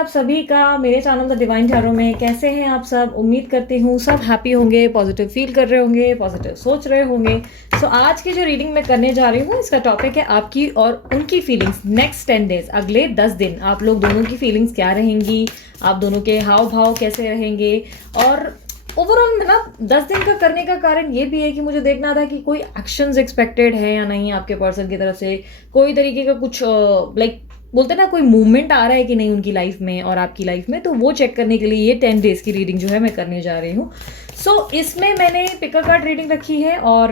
आप सभी का मेरे चैनल द डिवाइन टैरो में। कैसे हैं आप सब? उम्मीद करती हूँ सब हैप्पी होंगे, पॉजिटिव फील कर रहे होंगे, पॉजिटिव सोच रहे होंगे। सो आज की जो रीडिंग मैं करने जा रही हूँ, इसका टॉपिक है आपकी और उनकी फीलिंग्स नेक्स्ट 10 डेज, अगले 10 दिन आप लोग दोनों की फीलिंग्स क्या रहेंगी, आप दोनों के हाव भाव कैसे रहेंगे। और ओवरऑल में ना 10 दिन का करने का कारण ये भी है कि मुझे देखना था कि कोई एक्शंस एक्सपेक्टेड है या नहीं आपके पर्सन की तरफ से, कोई तरीके का कुछ लाइक बोलते ना कोई मूवमेंट आ रहा है कि नहीं उनकी लाइफ में और आपकी लाइफ में। तो वो चेक करने के लिए ये 10 डेज की रीडिंग जो है मैं करने जा रही हूँ। इसमें मैंने पिका कार्ड रीडिंग रखी है और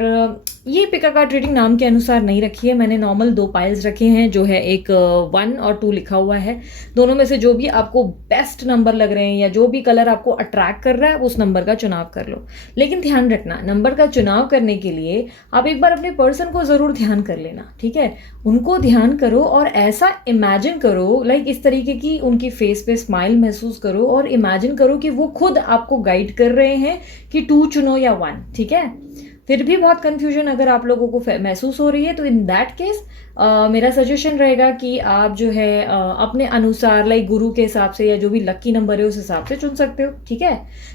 ये पिका कार्ड रीडिंग नाम के अनुसार नहीं रखी है। मैंने नॉर्मल 2 पाइल्स रखे हैं, जो है एक 1 और 2 लिखा हुआ है। दोनों में से जो भी आपको बेस्ट नंबर लग रहे हैं या जो भी कलर आपको अट्रैक्ट कर रहा है उस नंबर का चुनाव कर लो। लेकिन ध्यान रखना, नंबर का चुनाव करने के लिए आप एक बार अपने पर्सन को ज़रूर ध्यान कर लेना, ठीक है? उनको ध्यान करो और ऐसा इमेजिन करो, लाइक इस तरीके की उनकी फेस पे स्माइल महसूस करो और इमेजिन करो कि वो खुद आपको गाइड कर रहे हैं कि 2 चुनो या 1, ठीक है? फिर भी बहुत कंफ्यूजन अगर आप लोगों को महसूस हो रही है तो इन दैट केस मेरा सजेशन रहेगा कि आप जो है अपने अनुसार, लाइक गुरु के हिसाब से या जो भी लकी नंबर है उस हिसाब से चुन सकते हो, ठीक है?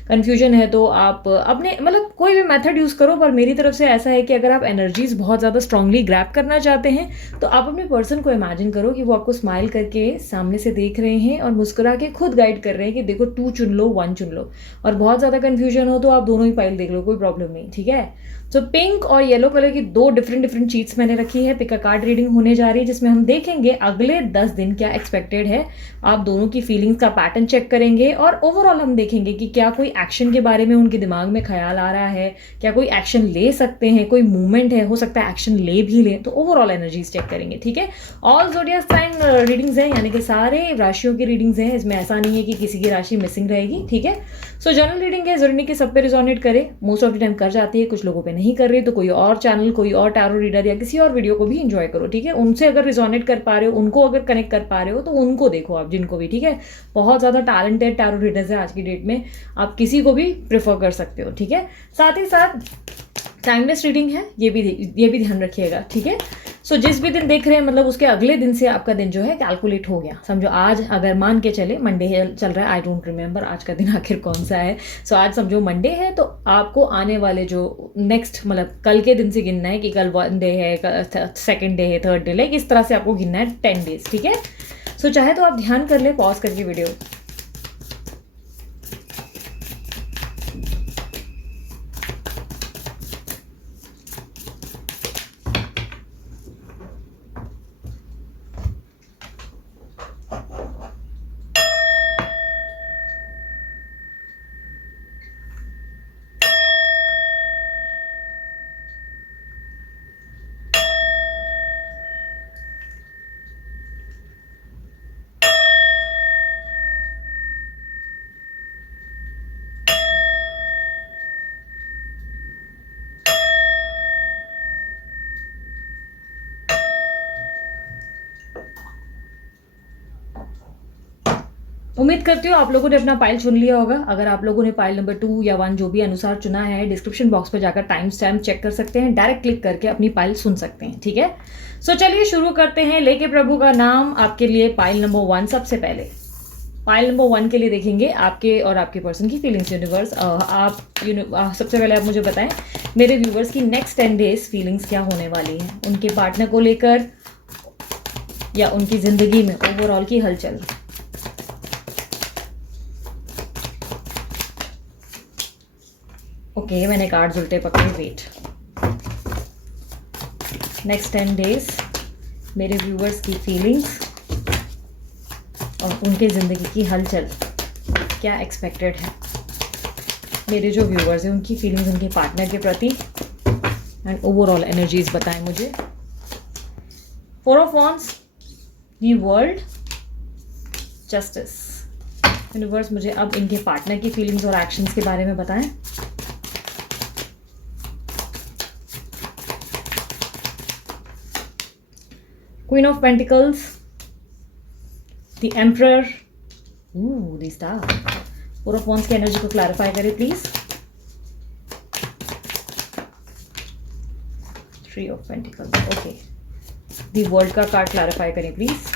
कंफ्यूजन है तो आप अपने मतलब कोई भी मेथड यूज़ करो, पर मेरी तरफ से ऐसा है कि अगर आप एनर्जीज बहुत ज़्यादा स्ट्रांगली ग्रैप करना चाहते हैं तो आप अपने पर्सन को इमेजिन करो कि वो आपको स्माइल करके सामने से देख रहे हैं और मुस्कुरा के खुद गाइड कर रहे हैं कि देखो 2 चुन लो, 1 चुन लो। और बहुत ज़्यादा कन्फ्यूजन हो तो आप दोनों ही पाइल देख लो, कोई प्रॉब्लम नहीं, ठीक है? तो पिंक और येलो कलर की 2 डिफरेंट चीज़ मैंने रखी है। पिका कार्ड रीडिंग होने जा रही है जिसमें हम देखेंगे अगले 10 दिन क्या एक्सपेक्टेड है, आप दोनों की फीलिंग्स का पैटर्न चेक करेंगे और ओवरऑल हम देखेंगे कि क्या कोई एक्शन के बारे में उनके दिमाग में ख्याल आ रहा है, क्या कोई एक्शन ले सकते हैं, कोई मूवमेंट है, हो सकता है एक्शन ले भी ले। तो ओवरऑल एनर्जीज चेक करेंगे, ठीक है? ऑल ज़ोडिएक साइन रीडिंग्स हैं, यानी कि सारे राशियों की रीडिंग्स हैं। इसमें ऐसा नहीं है कि किसी की राशि मिसिंग रहेगी, ठीक है? जनरल रीडिंग है, जरूरी नहीं कि सब पे रिजोनेट करे, मोस्ट ऑफ द टाइम कर जाती है, कुछ लोगों पे नहीं कर रही, तो कोई और चैनल, कोई और टैरो रीडर या किसी और वीडियो को भी एंजॉय करो, ठीक है? उनसे अगर रिजोनेट कर पा रहे हो, उनको अगर कनेक्ट कर पा रहे हो तो उनको देखो आप, जिनको भी, ठीक है? बहुत ज़्यादा टैलेंटेड टैरो रीडर्स है आज की डेट में, आप किसी को भी प्रेफर कर सकते हो, ठीक है? साथ ही साथ टाइमलेस रीडिंग है, ये भी ध्यान रखिएगा, ठीक है? जिस भी दिन देख रहे हैं मतलब उसके अगले दिन से आपका दिन जो है कैलकुलेट हो गया, समझो। आज अगर मान के चले मंडे चल रहा है, आई डोंट रिमेंबर आज का दिन आखिर कौन सा है। आज समझो मंडे है, तो आपको आने वाले जो नेक्स्ट मतलब कल के दिन से गिनना है कि कल 1 डे है, 2nd डे है, 3rd डे, लाइक इस तरह से आपको गिनना है 10 डेज, ठीक है? चाहे तो आप ध्यान कर ले, पॉज करके वीडियो। उम्मीद करती हूँ आप लोगों ने अपना पाइल चुन लिया होगा। अगर आप लोगों ने पाइल नंबर 2 या 1 जो भी अनुसार चुना है, डिस्क्रिप्शन बॉक्स पर जाकर टाइम स्टैम्प चेक कर सकते हैं, डायरेक्ट क्लिक करके अपनी पाइल सुन सकते हैं, ठीक है? चलिए शुरू करते हैं। लेके प्रभु का नाम आपके लिए पाइल नंबर 1। सबसे पहले पाइल नंबर 1 के लिए देखेंगे आपके और आपके पर्सन की फीलिंग्स। यूनिवर्स सबसे पहले आप मुझे बताएं मेरे व्यूवर्स की नेक्स्ट 10 डेज फीलिंग्स क्या होने वाली है, उनके पार्टनर को लेकर या उनकी जिंदगी में ओवरऑल की हलचल। ओके, मैंने कार्ड्स उल्टे पकड़े, वेट। नेक्स्ट 10 डेज मेरे व्यूवर्स की फीलिंग्स और उनके ज़िंदगी की हलचल क्या एक्सपेक्टेड है। मेरे जो व्यूवर्स हैं उनकी फीलिंग्स उनके पार्टनर के प्रति एंड ओवरऑल एनर्जीज बताएं मुझे। 4 of wands, the world, justice. Universe मुझे अब इनके पार्टनर की फीलिंग्स और एक्शंस के बारे में बताएं। Queen of Pentacles, the Emperor, the Star। 4 of Wands की एनर्जी को क्लैरिफाई करें please. 3 of Pentacles, okay. the World का कार्ड क्लैरिफाई करें प्लीज।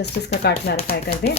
जस्टिस का कार्ड क्लैरिफाई कर दें।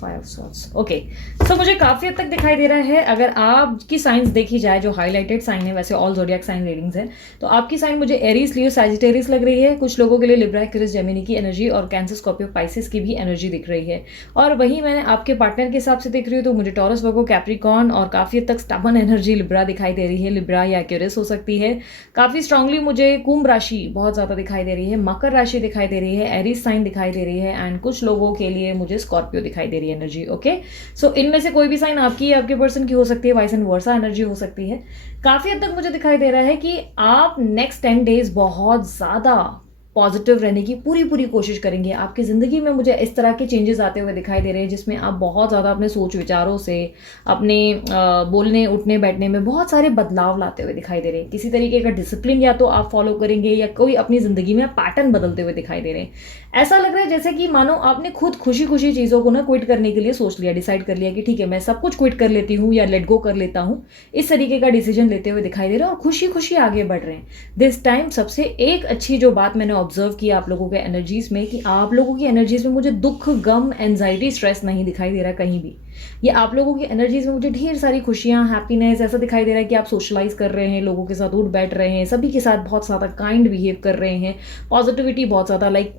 5 सॉर्ड्स, ओके। सो मुझे काफ़ी हद तक दिखाई दे रहा है, अगर आपकी साइंस देखी जाए जो हाईलाइटेड साइन है, वैसे ऑल ज़ोडिएक साइन रीडिंग्स है, तो आपकी साइन मुझे एरीज, लियो, सैजिटेरियस लग रही है। कुछ लोगों के लिए लिब्रा, एक्वेरियस, जेमिनी की एनर्जी और कैंसर, स्कॉर्पियो, पाइसिस की भी एनर्जी दिख रही है। और वहीं मैंने आपके पार्टनर के हिसाब से देख रही हूँ तो मुझे टॉरस, वर्गो, कैप्रिकॉर्न और काफ़ी हद तक स्टबन एनर्जी लिब्रा दिखाई दे रही है। लिब्रा या एक्वेरियस हो सकती है। काफ़ी स्ट्रांगली मुझे कुंभ राशि बहुत ज़्यादा दिखाई दे रही है, मकर राशि दिखाई दे रही है, एरीज साइन दिखाई दे रही है, एंड कुछ लोगों के लिए मुझे स्कॉर्पियो दिखाई दे रही है एनर्जी। ओके, सो इनमें से कोई भी साइन आपकी या आपके पर्सन की हो सकती है, वाइस एंड वर्सा एनर्जी हो सकती है। काफी हद तक मुझे दिखाई दे रहा है कि आप नेक्स्ट 10 डेज बहुत ज्यादा पॉजिटिव रहने की पूरी कोशिश करेंगे। आपकी ज़िंदगी में मुझे इस तरह के चेंजेस आते हुए दिखाई दे रहे हैं जिसमें आप बहुत ज़्यादा अपने सोच विचारों से, अपने बोलने उठने बैठने में बहुत सारे बदलाव लाते हुए दिखाई दे रहे हैं। किसी तरीके का डिसिप्लिन या तो आप फॉलो करेंगे या कोई अपनी ज़िंदगी में पैटर्न बदलते हुए दिखाई दे रहे हैं। ऐसा लग रहा है जैसे कि मानो आपने खुद खुशी खुशी चीज़ों को ना क्विट करने के लिए सोच लिया, डिसाइड कर लिया कि ठीक है मैं सब कुछ क्विट कर लेती हूँ या लेट गो कर लेता हूँ। इस तरीके का डिसीजन लेते हुए दिखाई दे रहा है और खुशी खुशी आगे बढ़ रहे हैं। दिस टाइम सबसे एक अच्छी जो बात मैंने ऑब्जर्व किया आप लोगों के एनर्जीज में, कि आप लोगों की एनर्जीज में मुझे दुख, गम, एंजाइटी, स्ट्रेस नहीं दिखाई दे रहा कहीं भी। ये आप लोगों की एनर्जीज में मुझे ढेर सारी खुशियां, हैप्पीनेस, ऐसा दिखाई दे रहा है कि आप सोशलाइज कर रहे हैं, लोगों के साथ उठ बैठ रहे हैं, सभी के साथ बहुत ज़्यादा काइंड बिहेव कर रहे हैं, पॉजिटिविटी बहुत ज़्यादा लाइक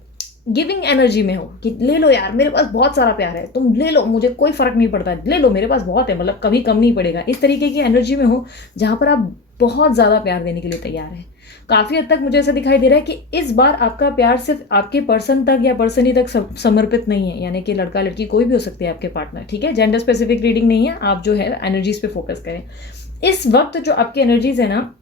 गिविंग एनर्जी में हो कि ले लो यार मेरे पास बहुत सारा प्यार है, तुम ले लो, मुझे कोई फर्क नहीं पड़ता, ले लो मेरे पास बहुत है, मतलब कभी कम नहीं पड़ेगा। इस तरीके की एनर्जी में हो जहां पर आप बहुत ज़्यादा प्यार देने के लिए तैयार है। काफ़ी हद तक मुझे ऐसा दिखाई दे रहा है कि इस बार आपका प्यार सिर्फ आपके पर्सन तक या पर्सन ही तक समर्पित नहीं है, यानी कि लड़का लड़की कोई भी हो सकती है आपके पार्टनर, ठीक है। जेंडर स्पेसिफिक रीडिंग नहीं है, आप जो है एनर्जीज पे फोकस करें। इस वक्त जो आपकी एनर्जीज है ना,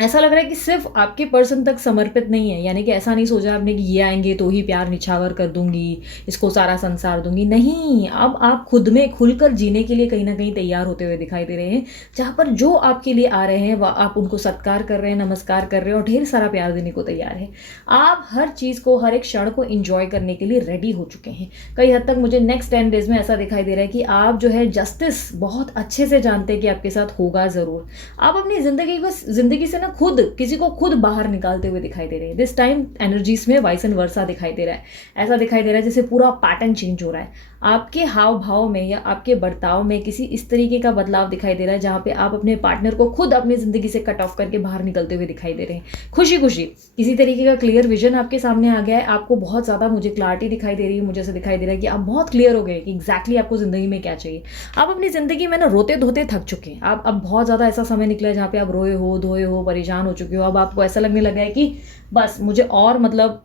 ऐसा लग रहा है कि सिर्फ आपके पर्सन तक समर्पित नहीं है, यानी कि ऐसा नहीं सोचा आपने कि ये आएंगे तो ही प्यार निछावर कर दूंगी, इसको सारा संसार दूंगी, नहीं। अब आप खुद में खुलकर जीने के लिए कहीं ना कहीं तैयार होते हुए दिखाई दे रहे हैं, जहां पर जो आपके लिए आ रहे हैं वह आप उनको सत्कार कर रहे हैं, नमस्कार कर रहे हैं और ढेर सारा प्यार देने को तैयार है। आप हर चीज़ को, हर एक क्षण को इंजॉय करने के लिए रेडी हो चुके हैं। कई हद तक मुझे नेक्स्ट 10 डेज में ऐसा दिखाई दे रहा है कि आप जो है जस्टिस बहुत अच्छे से जानते हैं कि आपके साथ होगा ज़रूर। आप अपनी ज़िंदगी से ना खुद किसी को खुद बाहर निकालते हुए दिखाई दे रहे हैं। दिस टाइम एनर्जीज में वाइस एंड वर्सा दिखाई दे रहा है। ऐसा दिखाई दे रहा है जैसे पूरा पैटर्न चेंज हो रहा है आपके हाव भाव में या आपके बर्ताव में, किसी इस तरीके का बदलाव दिखाई दे रहा है जहां पे आप अपने पार्टनर को खुद अपनी जिंदगी से कट ऑफ करके बाहर निकलते हुए दिखाई दे रहे हैं। खुशी खुशी किसी तरीके का क्लियर विजन आपके सामने आ गया है। आपको बहुत ज़्यादा मुझे क्लैरिटी दिखाई दे रही है। मुझे ऐसा दिखाई दे रहा है कि आप बहुत क्लियर हो गए कि एग्जैक्टली आपको जिंदगी में क्या चाहिए। आप अपनी जिंदगी में ना रोते धोते थक चुके हैं। आप अब बहुत ज़्यादा ऐसा समय निकला है जहाँ पे आप रोए हो, धोए हो, परेशान हो चुके हो। अब आपको ऐसा लगने लगा है कि बस मुझे और मतलब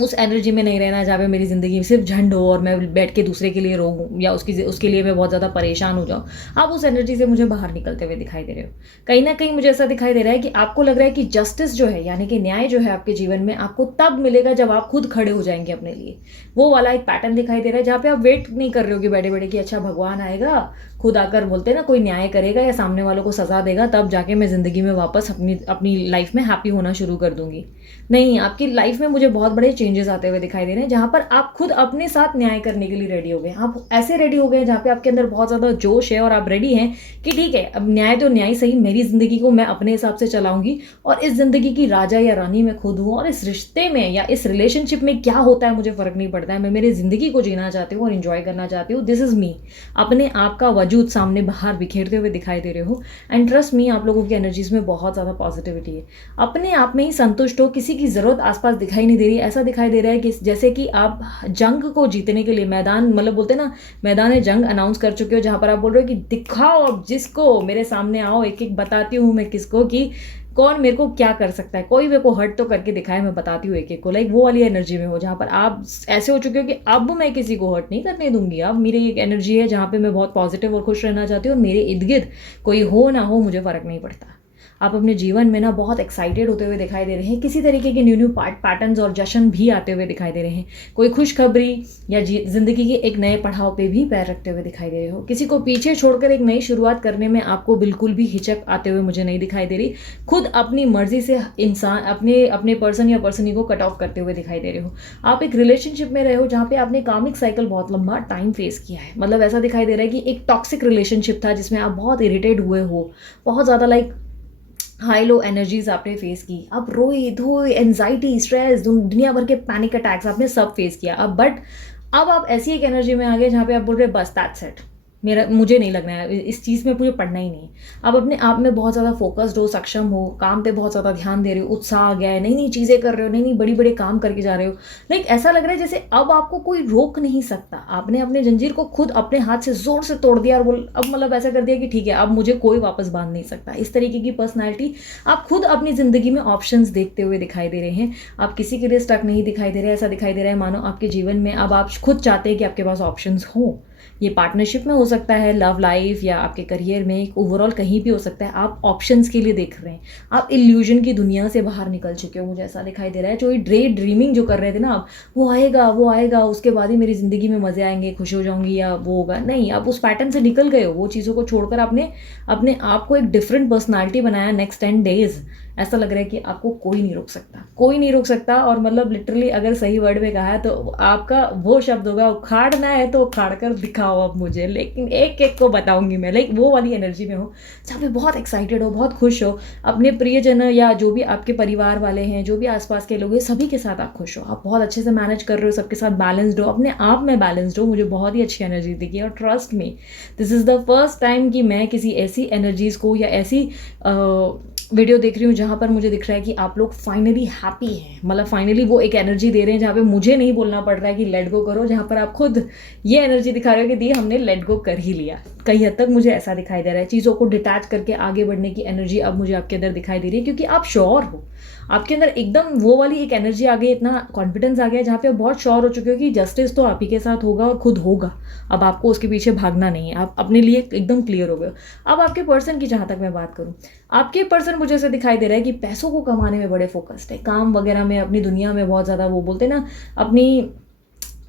उस एनर्जी में नहीं रहना जहाँ पे मेरी ज़िंदगी में सिर्फ झंड हो और मैं बैठ के दूसरे के लिए रोऊं या उसके लिए मैं बहुत ज़्यादा परेशान हो जाऊँ। आप उस एनर्जी से मुझे बाहर निकलते हुए दिखाई दे रहे हो। कहीं ना कहीं मुझे ऐसा दिखाई दे रहा है कि आपको लग रहा है कि जस्टिस जो है, यानी कि न्याय जो है आपके जीवन में आपको तब मिलेगा जब आप खुद खड़े हो जाएंगे अपने लिए। वो वाला एक पैटर्न दिखाई दे रहा है जहाँ पे आप वेट नहीं कर रहे हो कि बैठे बैठे कि अच्छा भगवान आएगा, खुद आकर बोलते ना कोई न्याय करेगा या सामने वालों को सजा देगा, तब जाके मैं ज़िंदगी में वापस अपनी लाइफ में हैप्पी होना शुरू कर दूंगी। नहीं, आपकी लाइफ में मुझे बहुत बड़े चेंजेस आते हुए दिखाई दे रहे हैं जहां पर आप खुद अपने साथ न्याय करने के लिए रेडी हो गए। आप ऐसे रेडी हो गए जहां पे आपके अंदर बहुत ज़्यादा जोश है और आप रेडी हैं कि ठीक है अब न्याय तो न्याय सही, मेरी ज़िंदगी को मैं अपने हिसाब से चलाऊंगी और इस ज़िंदगी की राजा या रानी मैं खुद हूँ और इस रिश्ते में या इस रिलेशनशिप में क्या होता है मुझे फ़र्क नहीं पड़ता है। मैं मेरी ज़िंदगी को जीना चाहती हूँ और इन्जॉय करना चाहती हूँ। This is me. अपने आप का वजूद सामने बाहर बिखेरते हुए दिखाई दे रहे हो। एंड ट्रस्ट मी, आप लोगों की एनर्जीज में बहुत ज़्यादा पॉजिटिविटी है। अपने आप में ही संतुष्ट हो, किसी की ज़रूरत आसपास दिखाई नहीं दे रही। ऐसा दिखाई दे रहा है कि जैसे कि आप जंग को जीतने के लिए मैदान, मतलब बोलते ना मैदान जंग अनाउंस कर चुके हो, जहां पर आप बोल रहे हो कि दिखाओ अब जिसको, मेरे सामने आओ, एक एक बताती हूँ मैं किसको कि कौन मेरे को क्या कर सकता है, कोई मेरे को हर्ट तो करके दिखाए, मैं बताती हूँ एक एक को। लाइक वो वाली एनर्जी में हो जहाँ पर आप ऐसे हो चुके हो कि अब मैं किसी को हर्ट नहीं करने दूंगी। अब मेरी एक एनर्जी है जहाँ पे मैं बहुत पॉजिटिव और खुश रहना चाहती हूँ और मेरे इर्द गिर्द कोई हो ना हो मुझे फर्क नहीं पड़ता। आप अपने जीवन में ना बहुत एक्साइटेड होते हुए दिखाई दे रहे हैं। किसी तरीके के न्यू पैटर्न्स और जश्न भी आते हुए दिखाई दे रहे हैं। कोई खुशखबरी या जिंदगी के एक नए पड़ाव पे भी पैर रखते हुए दिखाई दे रहे हो। किसी को पीछे छोड़कर एक नई शुरुआत करने में आपको बिल्कुल भी हिचक आते हुए मुझे नहीं दिखाई दे रही। खुद अपनी मर्जी से इंसान अपने पर्सन या पर्सनी को कट ऑफ करते हुए दिखाई दे रहे हो। आप एक रिलेशनशिप में रहे हो जहाँ पे आपने कामिक साइकिल बहुत लंबा टाइम फेस किया है। मतलब ऐसा दिखाई दे रहा है कि एक टॉक्सिक रिलेशनशिप था जिसमें आप बहुत इरिटेट हुए हो, बहुत ज़्यादा लाइक हाई लो एनर्जीज आपने फेस की, आप रोए धोए, एनजाइटी, स्ट्रेस, दुनिया भर के पैनिक अटैक्स आपने सब फेस किया। अब बट अब आप ऐसी एक एनर्जी में आ गए जहाँ पे आप बोल रहे बस दैट्स इट, मेरा मुझे नहीं लगना है इस चीज़ में, मुझे पढ़ना ही नहीं। आप अपने आप में बहुत ज़्यादा फोकस्ड हो, सक्षम हो, काम पे बहुत ज़्यादा ध्यान दे रहे हो, उत्साह आ गया है, नई नई चीज़ें कर रहे हो, नई नई बड़ी बड़े काम करके जा रहे हो। लाइक ऐसा लग रहा है जैसे अब आपको कोई रोक नहीं सकता। आपने अपने जंजीर को खुद अपने हाथ से जोर से तोड़ दिया और बोल अब मतलब ऐसा कर दिया कि ठीक है अब मुझे कोई वापस बांध नहीं सकता। इस तरीके की पर्सनैलिटी आप खुद अपनी ज़िंदगी में ऑप्शंस देखते हुए दिखाई दे रहे हैं। आप किसी के लिए स्टक नहीं दिखाई दे रहे, ऐसा दिखाई दे रहा है मानो आपके जीवन में अब आप खुद चाहते हैं कि आपके पास ऑप्शंस हो। ये पार्टनरशिप में हो सकता है, लव लाइफ या आपके करियर में, ओवरऑल कहीं भी हो सकता है। आप ऑप्शंस के लिए देख रहे हैं, आप इल्यूजन की दुनिया से बाहर निकल चुके हो, मुझे ऐसा दिखाई दे रहा है। जो ये ड्रीमिंग जो कर रहे थे ना आप, वो आएगा उसके बाद ही मेरी ज़िंदगी में मज़े आएंगे, खुश हो जाऊंगी या वो होगा, नहीं, आप उस पैटर्न से निकल गए हो। वो चीज़ों को छोड़कर आपने अपने आप को एक डिफरेंट पर्सनालिटी बनाया नेक्स्ट 10 डेज। ऐसा लग रहा है कि आपको कोई नहीं रोक सकता, कोई नहीं रोक सकता। और मतलब लिटरली अगर सही वर्ड में कहा है तो आपका वो शब्द होगा, उखाड़ना है तो उखाड़ कर दिखाओ अब मुझे, लेकिन एक एक को बताऊंगी मैं। लाइक वो वाली एनर्जी में हो जहाँ पे बहुत एक्साइटेड हो, बहुत खुश हो, अपने प्रियजन या जो भी आपके परिवार वाले हैं, जो भी आसपास के लोग हैं, सभी के साथ आप खुश हो, आप बहुत अच्छे से मैनेज कर रहे हो, सबके साथ बैलेंस्ड हो, अपने आप में बैलेंस्ड हो। मुझे बहुत ही अच्छी एनर्जी दिखी और trust me this is the first time कि मैं किसी ऐसी एनर्जीज़ को या ऐसी वीडियो देख रही हूँ जहाँ पर मुझे दिख रहा है कि आप लोग फाइनली हैप्पी हैं। मतलब फाइनली वो एक एनर्जी दे रहे हैं जहाँ पे मुझे नहीं बोलना पड़ रहा है कि लेट गो करो, जहाँ पर आप खुद ये एनर्जी दिखा रहे हो कि दी हमने लेट गो कर ही लिया। कई हद तक मुझे ऐसा दिखाई दे रहा है, चीज़ों को डिटैच करके आगे बढ़ने की एनर्जी अब मुझे आपके अंदर दिखाई दे रही है, क्योंकि आप श्योर हो, आपके अंदर एकदम वो वाली एक एनर्जी आ गई, इतना कॉन्फिडेंस आ गया जहाँ पे आप बहुत श्योर हो चुके हो कि जस्टिस तो आप ही के साथ होगा और खुद होगा। अब आपको उसके पीछे भागना नहीं है, आप अपने लिए एकदम क्लियर हो गए हो। अब आपके पर्सन की जहाँ तक मैं बात करूँ, आपके पर्सन मुझे ऐसा दिखाई दे रहा है कि पैसों को कमाने में बड़े फोकस्ड है, काम वगैरह में, अपनी दुनिया में बहुत ज़्यादा, वो बोलते हैं ना, अपनी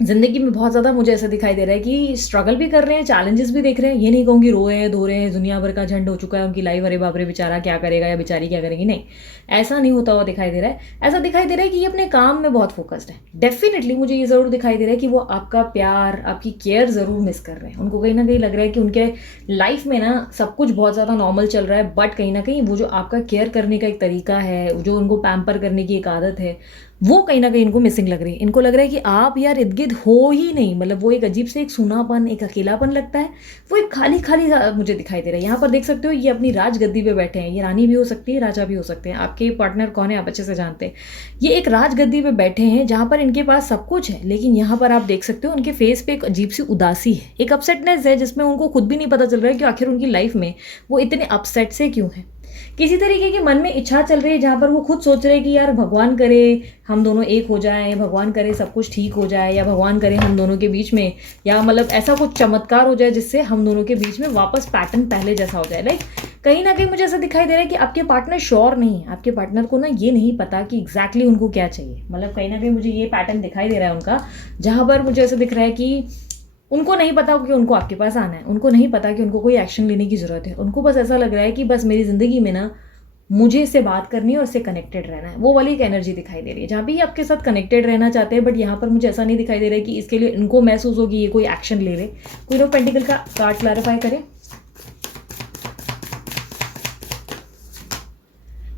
ज़िंदगी में बहुत ज़्यादा मुझे ऐसा दिखाई दे रहा है कि स्ट्रगल भी कर रहे हैं, चैलेंजेस भी देख रहे हैं। ये नहीं कहूँगी रोए हैं धो रहे हैं, दुनिया भर का झंड हो चुका है उनकी लाइफ, अरे बाप रे बेचारा क्या करेगा या बेचारी क्या करेगी, नहीं, ऐसा नहीं होता हुआ दिखाई दे रहा है। ऐसा दिखाई दे रहा है कि ये अपने काम में बहुत फोकस्ड है। डेफिनेटली मुझे ये ज़रूर दिखाई दे रहा है कि वो आपका प्यार, आपकी केयर ज़रूर मिस कर रहे हैं। उनको कहीं ना कहीं लग रहा है कि उनके लाइफ में ना सब कुछ बहुत ज़्यादा नॉर्मल चल रहा है, बट कहीं ना कहीं वो जो आपका केयर करने का एक तरीका है, जो उनको पैम्पर करने की एक आदत है, वो कहीं ना कहीं इनको मिसिंग लग रही है। इनको लग रहा है कि आप यार इर्द गिर्द हो ही नहीं, मतलब वो एक अजीब से एक सूनापन, एक अकेलापन लगता है, वो एक खाली खाली मुझे दिखाई दे रहा है। यहाँ पर देख सकते हो ये अपनी राजगद्दी पे बैठे हैं, ये रानी भी हो सकती है, राजा भी हो सकते हैं, आपके पार्टनर कौन है आप अच्छे से जानते हैं। ये एक राजगद्दी पे बैठे हैं जहाँ पर इनके पास सब कुछ है, लेकिन यहाँ पर आप देख सकते हो उनके फेस पे एक अजीब सी उदासी है, एक अपसेटनेस है, जिसमें उनको खुद भी नहीं पता चल रहा है कि आखिर उनकी लाइफ में वो इतने अपसेट से क्यों है। किसी तरीके की मन में इच्छा चल रही है जहाँ पर वो खुद सोच रहे हैं कि यार भगवान करे हम दोनों एक हो जाएं, भगवान करे सब कुछ ठीक हो जाए, या भगवान करे हम दोनों के बीच में, या मतलब ऐसा कुछ चमत्कार हो जाए जिससे हम दोनों के बीच में वापस पैटर्न पहले जैसा हो जाए। लाइक कहीं ना कहीं मुझे ऐसा दिखाई दे रहा है कि आपके पार्टनर श्योर नहीं है, आपके पार्टनर को ना ये नहीं पता कि एग्जैक्टली उनको क्या चाहिए। मतलब कहीं ना कहीं मुझे ये पैटर्न दिखाई दे रहा है उनका, जहाँ पर मुझे ऐसा दिख रहा है कि उनको नहीं पता कि उनको आपके पास आना है, उनको नहीं पता कि उनको कोई एक्शन लेने की ज़रूरत है। उनको बस ऐसा लग रहा है कि बस मेरी ज़िंदगी में ना मुझे इससे बात करनी है और इससे कनेक्टेड रहना है। वो वाली एक एनर्जी दिखाई दे रही है जहाँ भी आपके साथ कनेक्टेड रहना चाहते हैं, बट यहाँ पर मुझे ऐसा नहीं दिखाई दे रहा है कि इसके लिए इनको महसूस हो कि ये कोई एक्शन ले ले। क्वीन ऑफ पेंटिकल का कार्ड क्लैरिफाई करें।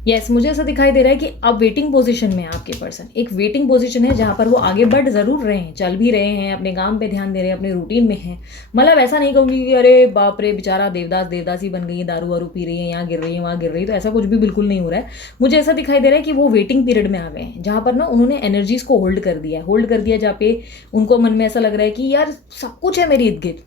यस, मुझे ऐसा दिखाई दे रहा है कि अब वेटिंग पोजीशन में है आपके पर्सन, एक वेटिंग पोजीशन है जहाँ पर वो आगे बढ़ ज़रूर रहे हैं, चल भी रहे हैं, अपने काम पे ध्यान दे रहे हैं, अपने रूटीन में हैं। मतलब ऐसा नहीं कहूँगी कि अरे बाप रे बेचारा देवदास देवदासी बन गई है, दारू वारू पी रही है, यहाँ गिर रही है वहाँ गिर रही है, तो ऐसा कुछ भी बिल्कुल नहीं हो रहा है। मुझे ऐसा दिखाई दे रहा है कि वो वेटिंग पीरियड में आ गए हैं, जहाँ पर ना उन्होंने एनर्जीज़ को होल्ड कर दिया, जहाँ पे उनको मन में ऐसा लग रहा है कि यार सब कुछ है मेरे इर्द गिर्द,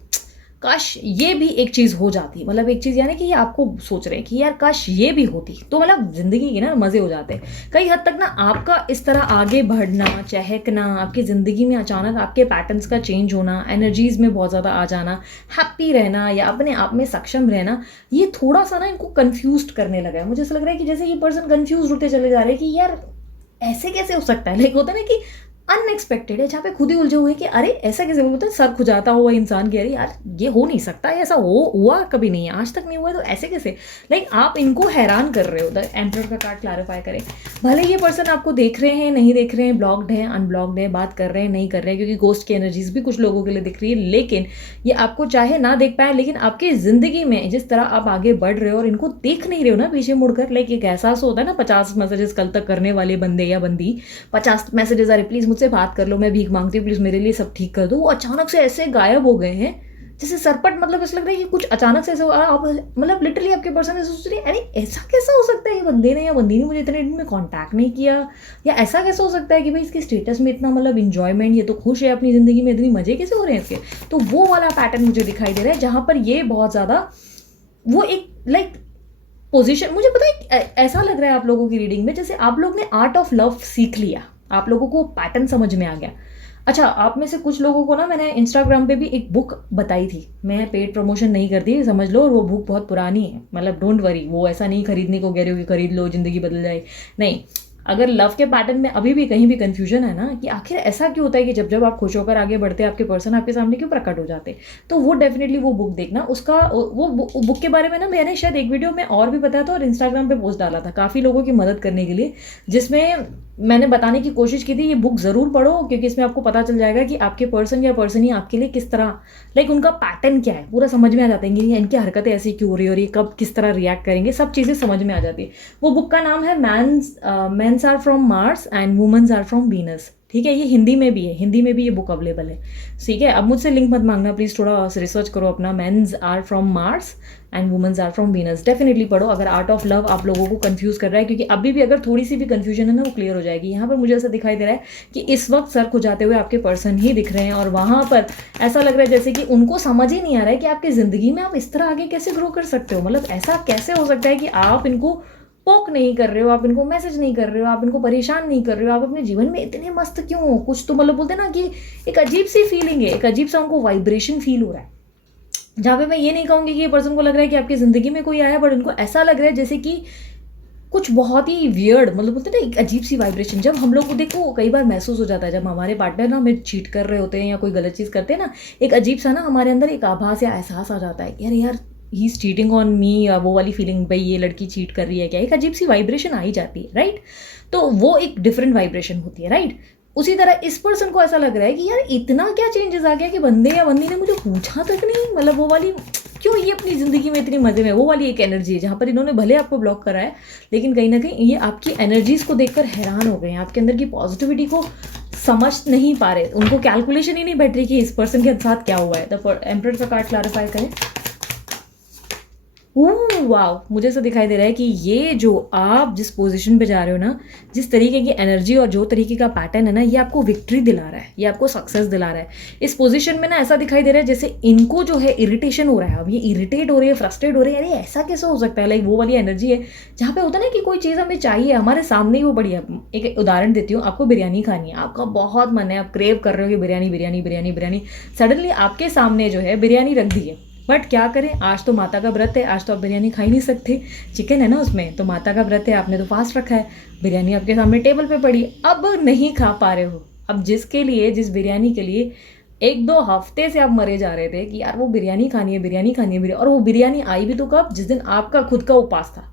काश ये भी एक चीज़ हो जाती। मतलब एक चीज़ यानी कि ये आपको सोच रहे हैं कि यार काश ये भी होती, तो मतलब ज़िंदगी के ना मज़े हो जाते। कई हद तक ना आपका इस तरह आगे बढ़ना, चहकना, आपकी ज़िंदगी में अचानक आपके पैटर्न्स का चेंज होना, एनर्जीज़ में बहुत ज़्यादा आ जाना, हैप्पी रहना या अपने आप में सक्षम रहना, ये थोड़ा सा ना इनको कन्फ्यूज करने लगा है। मुझे ऐसा लग रहा है कि जैसे ये पर्सन कन्फ्यूज होते चले जा रहे हैं कि यार ऐसे कैसे हो सकता है। लाइक होता है ना कि अनएक्सपेक्टेड है, जहाँ पे खुद ही उलझे हुए कि अरे ऐसा कैसे बोलते हैं, सर खुजाता हुआ इंसान की, अरे यार ये हो नहीं सकता, ऐसा हुआ कभी नहीं है, आज तक नहीं हुआ है, तो ऐसे कैसे, लाइक आप इनको हैरान कर रहे हो। द एम्परर का कार्ड क्लैरिफाई करें, भले ये पर्सन आपको देख रहे हैं नहीं देख रहे हैं, ब्लॉक्ड है अनब्लॉक्ड है, बात कर रहे हैं नहीं कर रहे हैं, क्योंकि गोस्ट की एनर्जीज भी कुछ लोगों के लिए दिख रही है, लेकिन ये आपको चाहे ना देख पाए, लेकिन आपकी जिंदगी में जिस तरह आप आगे बढ़ रहे हो और इनको देख नहीं रहे हो ना पीछे मुड़कर, लाइक एक एहसास होता है ना, 50 मैसेजेस कल तक करने वाले बंदे या बंदी, 50 मैसेजेस आ रहे प्लीज मुझसे बात कर लो, मैं भीख मांगती हूँ प्लीज मेरे लिए सब ठीक कर दो, वो अचानक से ऐसे गायब हो गए हैं जैसे सरपट, मतलब ऐसा लग रहा है कि कुछ अचानक से ऐसे आप मतलब लिटरली आपके पर्सन ऐसे सोच रही है अरे ऐसा कैसा हो सकता है, ये बंदे ने या बंदी ने मुझे इतने दिन में कांटेक्ट नहीं किया, या ऐसा कैसा हो सकता है कि भाई इसके स्टेटस में इतना मतलब इंजॉयमेंट, ये तो खुश है अपनी ज़िंदगी में, इतनी मजे कैसे हो रहे हैं इसके। तो वो वाला पैटर्न मुझे दिखाई दे रहा है जहाँ पर ये बहुत ज़्यादा वो एक लाइक पोजीशन, मुझे पता है ऐसा लग रहा है आप लोगों की रीडिंग में जैसे आप लोग ने आर्ट ऑफ लव सीख लिया, आप लोगों को पैटर्न समझ में आ गया। अच्छा, आप में से कुछ लोगों को ना मैंने इंस्टाग्राम पे भी एक बुक बताई थी, मैं पेड प्रमोशन नहीं करती समझ लो, और वो बुक बहुत पुरानी है, मतलब डोंट वरी, वो ऐसा नहीं खरीदने को कह रही हो कि खरीद लो जिंदगी बदल जाए, नहीं। अगर लव के पैटर्न में अभी भी कहीं भी कंफ्यूजन है ना कि आखिर ऐसा क्यों होता है कि जब जब आप खुश होकर आगे बढ़ते आपके पर्सन आपके सामने क्यों प्रकट हो जाते, तो वो डेफिनेटली वो बुक देखना, उसका वो बुक के बारे में ना मैंने शायद एक वीडियो में और भी बताया था और इंस्टाग्राम पे पोस्ट डाला था काफ़ी लोगों की मदद करने के लिए, जिसमें मैंने बताने की कोशिश की थी ये बुक ज़रूर पढ़ो, क्योंकि इसमें आपको पता चल जाएगा कि आपके पर्सन या पर्सन ही आपके लिए किस तरह, लाइक उनका पैटर्न क्या है पूरा समझ में आ जाता है कि इनकी हरकतें ऐसी क्यों हो रही है और ये कब किस तरह रिएक्ट करेंगे, सब चीज़ें समझ में आ जाती है। वो बुक का नाम है mans are from Mars and womens are from Venus, ठीक है, ये हिंदी में भी है, हिंदी में भी ये बुक अवेलेबल है, ठीक है। अब मुझसे लिंक मत मांगना प्लीज़, थोड़ा रिसर्च करो अपना, mens are from Mars and womens are from Venus, definitely पढ़ो अगर आर्ट ऑफ लव आप लोगों को कंफ्यूज कर रहा है, क्योंकि अभी भी अगर थोड़ी सी भी कंफ्यूजन है ना वो क्लियर हो जाएगी। यहाँ पर मुझे ऐसा दिखाई दे रहा है कि इस वक्त सर खुजाते हुए आपके पर्सन ही दिख रहे हैं, और वहाँ पर ऐसा लग रहा है जैसे कि उनको समझ ही नहीं आ रहा है कि आपकी ज़िंदगी में आप इस तरह आगे कैसे ग्रो कर सकते हो, मतलब ऐसा कैसे हो सकता है कि आप इनको पोक नहीं कर रहे हो, आप इनको मैसेज नहीं कर रहे हो, आप इनको परेशान नहीं कर रहे हो, आप अपने जीवन में इतने मस्त क्यों हो, कुछ तो मतलब बोलते ना कि एक अजीब सी फीलिंग है, एक अजीब सा उनको वाइब्रेशन फील हो रहा है, जहाँ पे मैं ये नहीं कहूँगी कि ये पर्सन को लग रहा है कि आपकी ज़िंदगी में कोई आया है, बट उनको ऐसा लग रहा है जैसे कि कुछ बहुत ही वियर्ड, मतलब बोलते हैं ना एक अजीब सी वाइब्रेशन, जब हम लोग को देखो कई बार महसूस हो जाता है जब हमारे पार्टनर ना हमें चीट कर रहे होते हैं या कोई गलत चीज़ करते हैं ना, एक अजीब सा ना हमारे अंदर एक आभास या एहसास आ जाता है यार यार he is cheating on me, या वो वाली फीलिंग भाई ये लड़की चीट कर रही है क्या, एक अजीब सी वाइब्रेशन आ ही जाती है, राइट। तो वो एक डिफरेंट वाइब्रेशन होती है, राइट। उसी तरह इस पर्सन को ऐसा लग रहा है कि यार इतना क्या चेंजेस आ गया कि बंदे या बंदी ने मुझे पूछा तक नहीं, मतलब वो वाली क्यों ये अपनी ज़िंदगी में इतनी मज़े में, वो वाली एक एनर्जी है जहाँ पर इन्होंने भले आपको ब्लॉक करा है, लेकिन कहीं ना कहीं ये आपकी एनर्जीज़ को देखकर हैरान हो गए हैं, आपके अंदर की पॉजिटिविटी को समझ नहीं पा रहे, उनको कैलकुलेशन ही नहीं बैठ रही कि इस पर्सन के साथ क्या हुआ है। द एम्परर का कार्ड क्लैरिफाई करें। वाओ, मुझे ऐसा दिखाई दे रहा है कि ये जो आप जिस पोजीशन पे जा रहे हो ना, जिस तरीके की एनर्जी और जो तरीके का पैटर्न है ना, ये आपको विक्ट्री दिला रहा है, ये आपको सक्सेस दिला रहा है। इस पोजीशन में ना ऐसा दिखाई दे रहा है जैसे इनको जो है इरिटेशन हो रहा है, अब ये इरिटेट हो रही है, फ्रस्ट्रेट हो रही है, अरे ऐसा कैसे हो सकता है, लाइक वो वाली एनर्जी है जहाँ पे होता है ना कि कोई चीज़ हमें चाहिए हमारे सामने ही वो बढ़िया। एक उदाहरण देती हूँ, आपको बिरयानी खानी है, आपका बहुत मन है, आप क्रेव कर रहे हो कि बिरयानी बिरयानी बिरयानी बिरयानी, सडनली आपके सामने जो है बिरयानी रख दी है, बट क्या करें, आज तो माता का व्रत है, आज तो आप बिरयानी खा ही नहीं सकते, चिकन है ना उसमें, तो माता का व्रत है, आपने तो फास्ट रखा है, बिरयानी आपके सामने टेबल पे पड़ी, अब नहीं खा पा रहे हो। अब जिसके लिए, जिस बिरयानी के लिए 1-2 हफ्ते से आप मरे जा रहे थे कि यार वो बिरयानी खानी है बिरयानी खानी है, और वो बिरयानी आई भी तो कब, जिस दिन आपका खुद का उपवास था।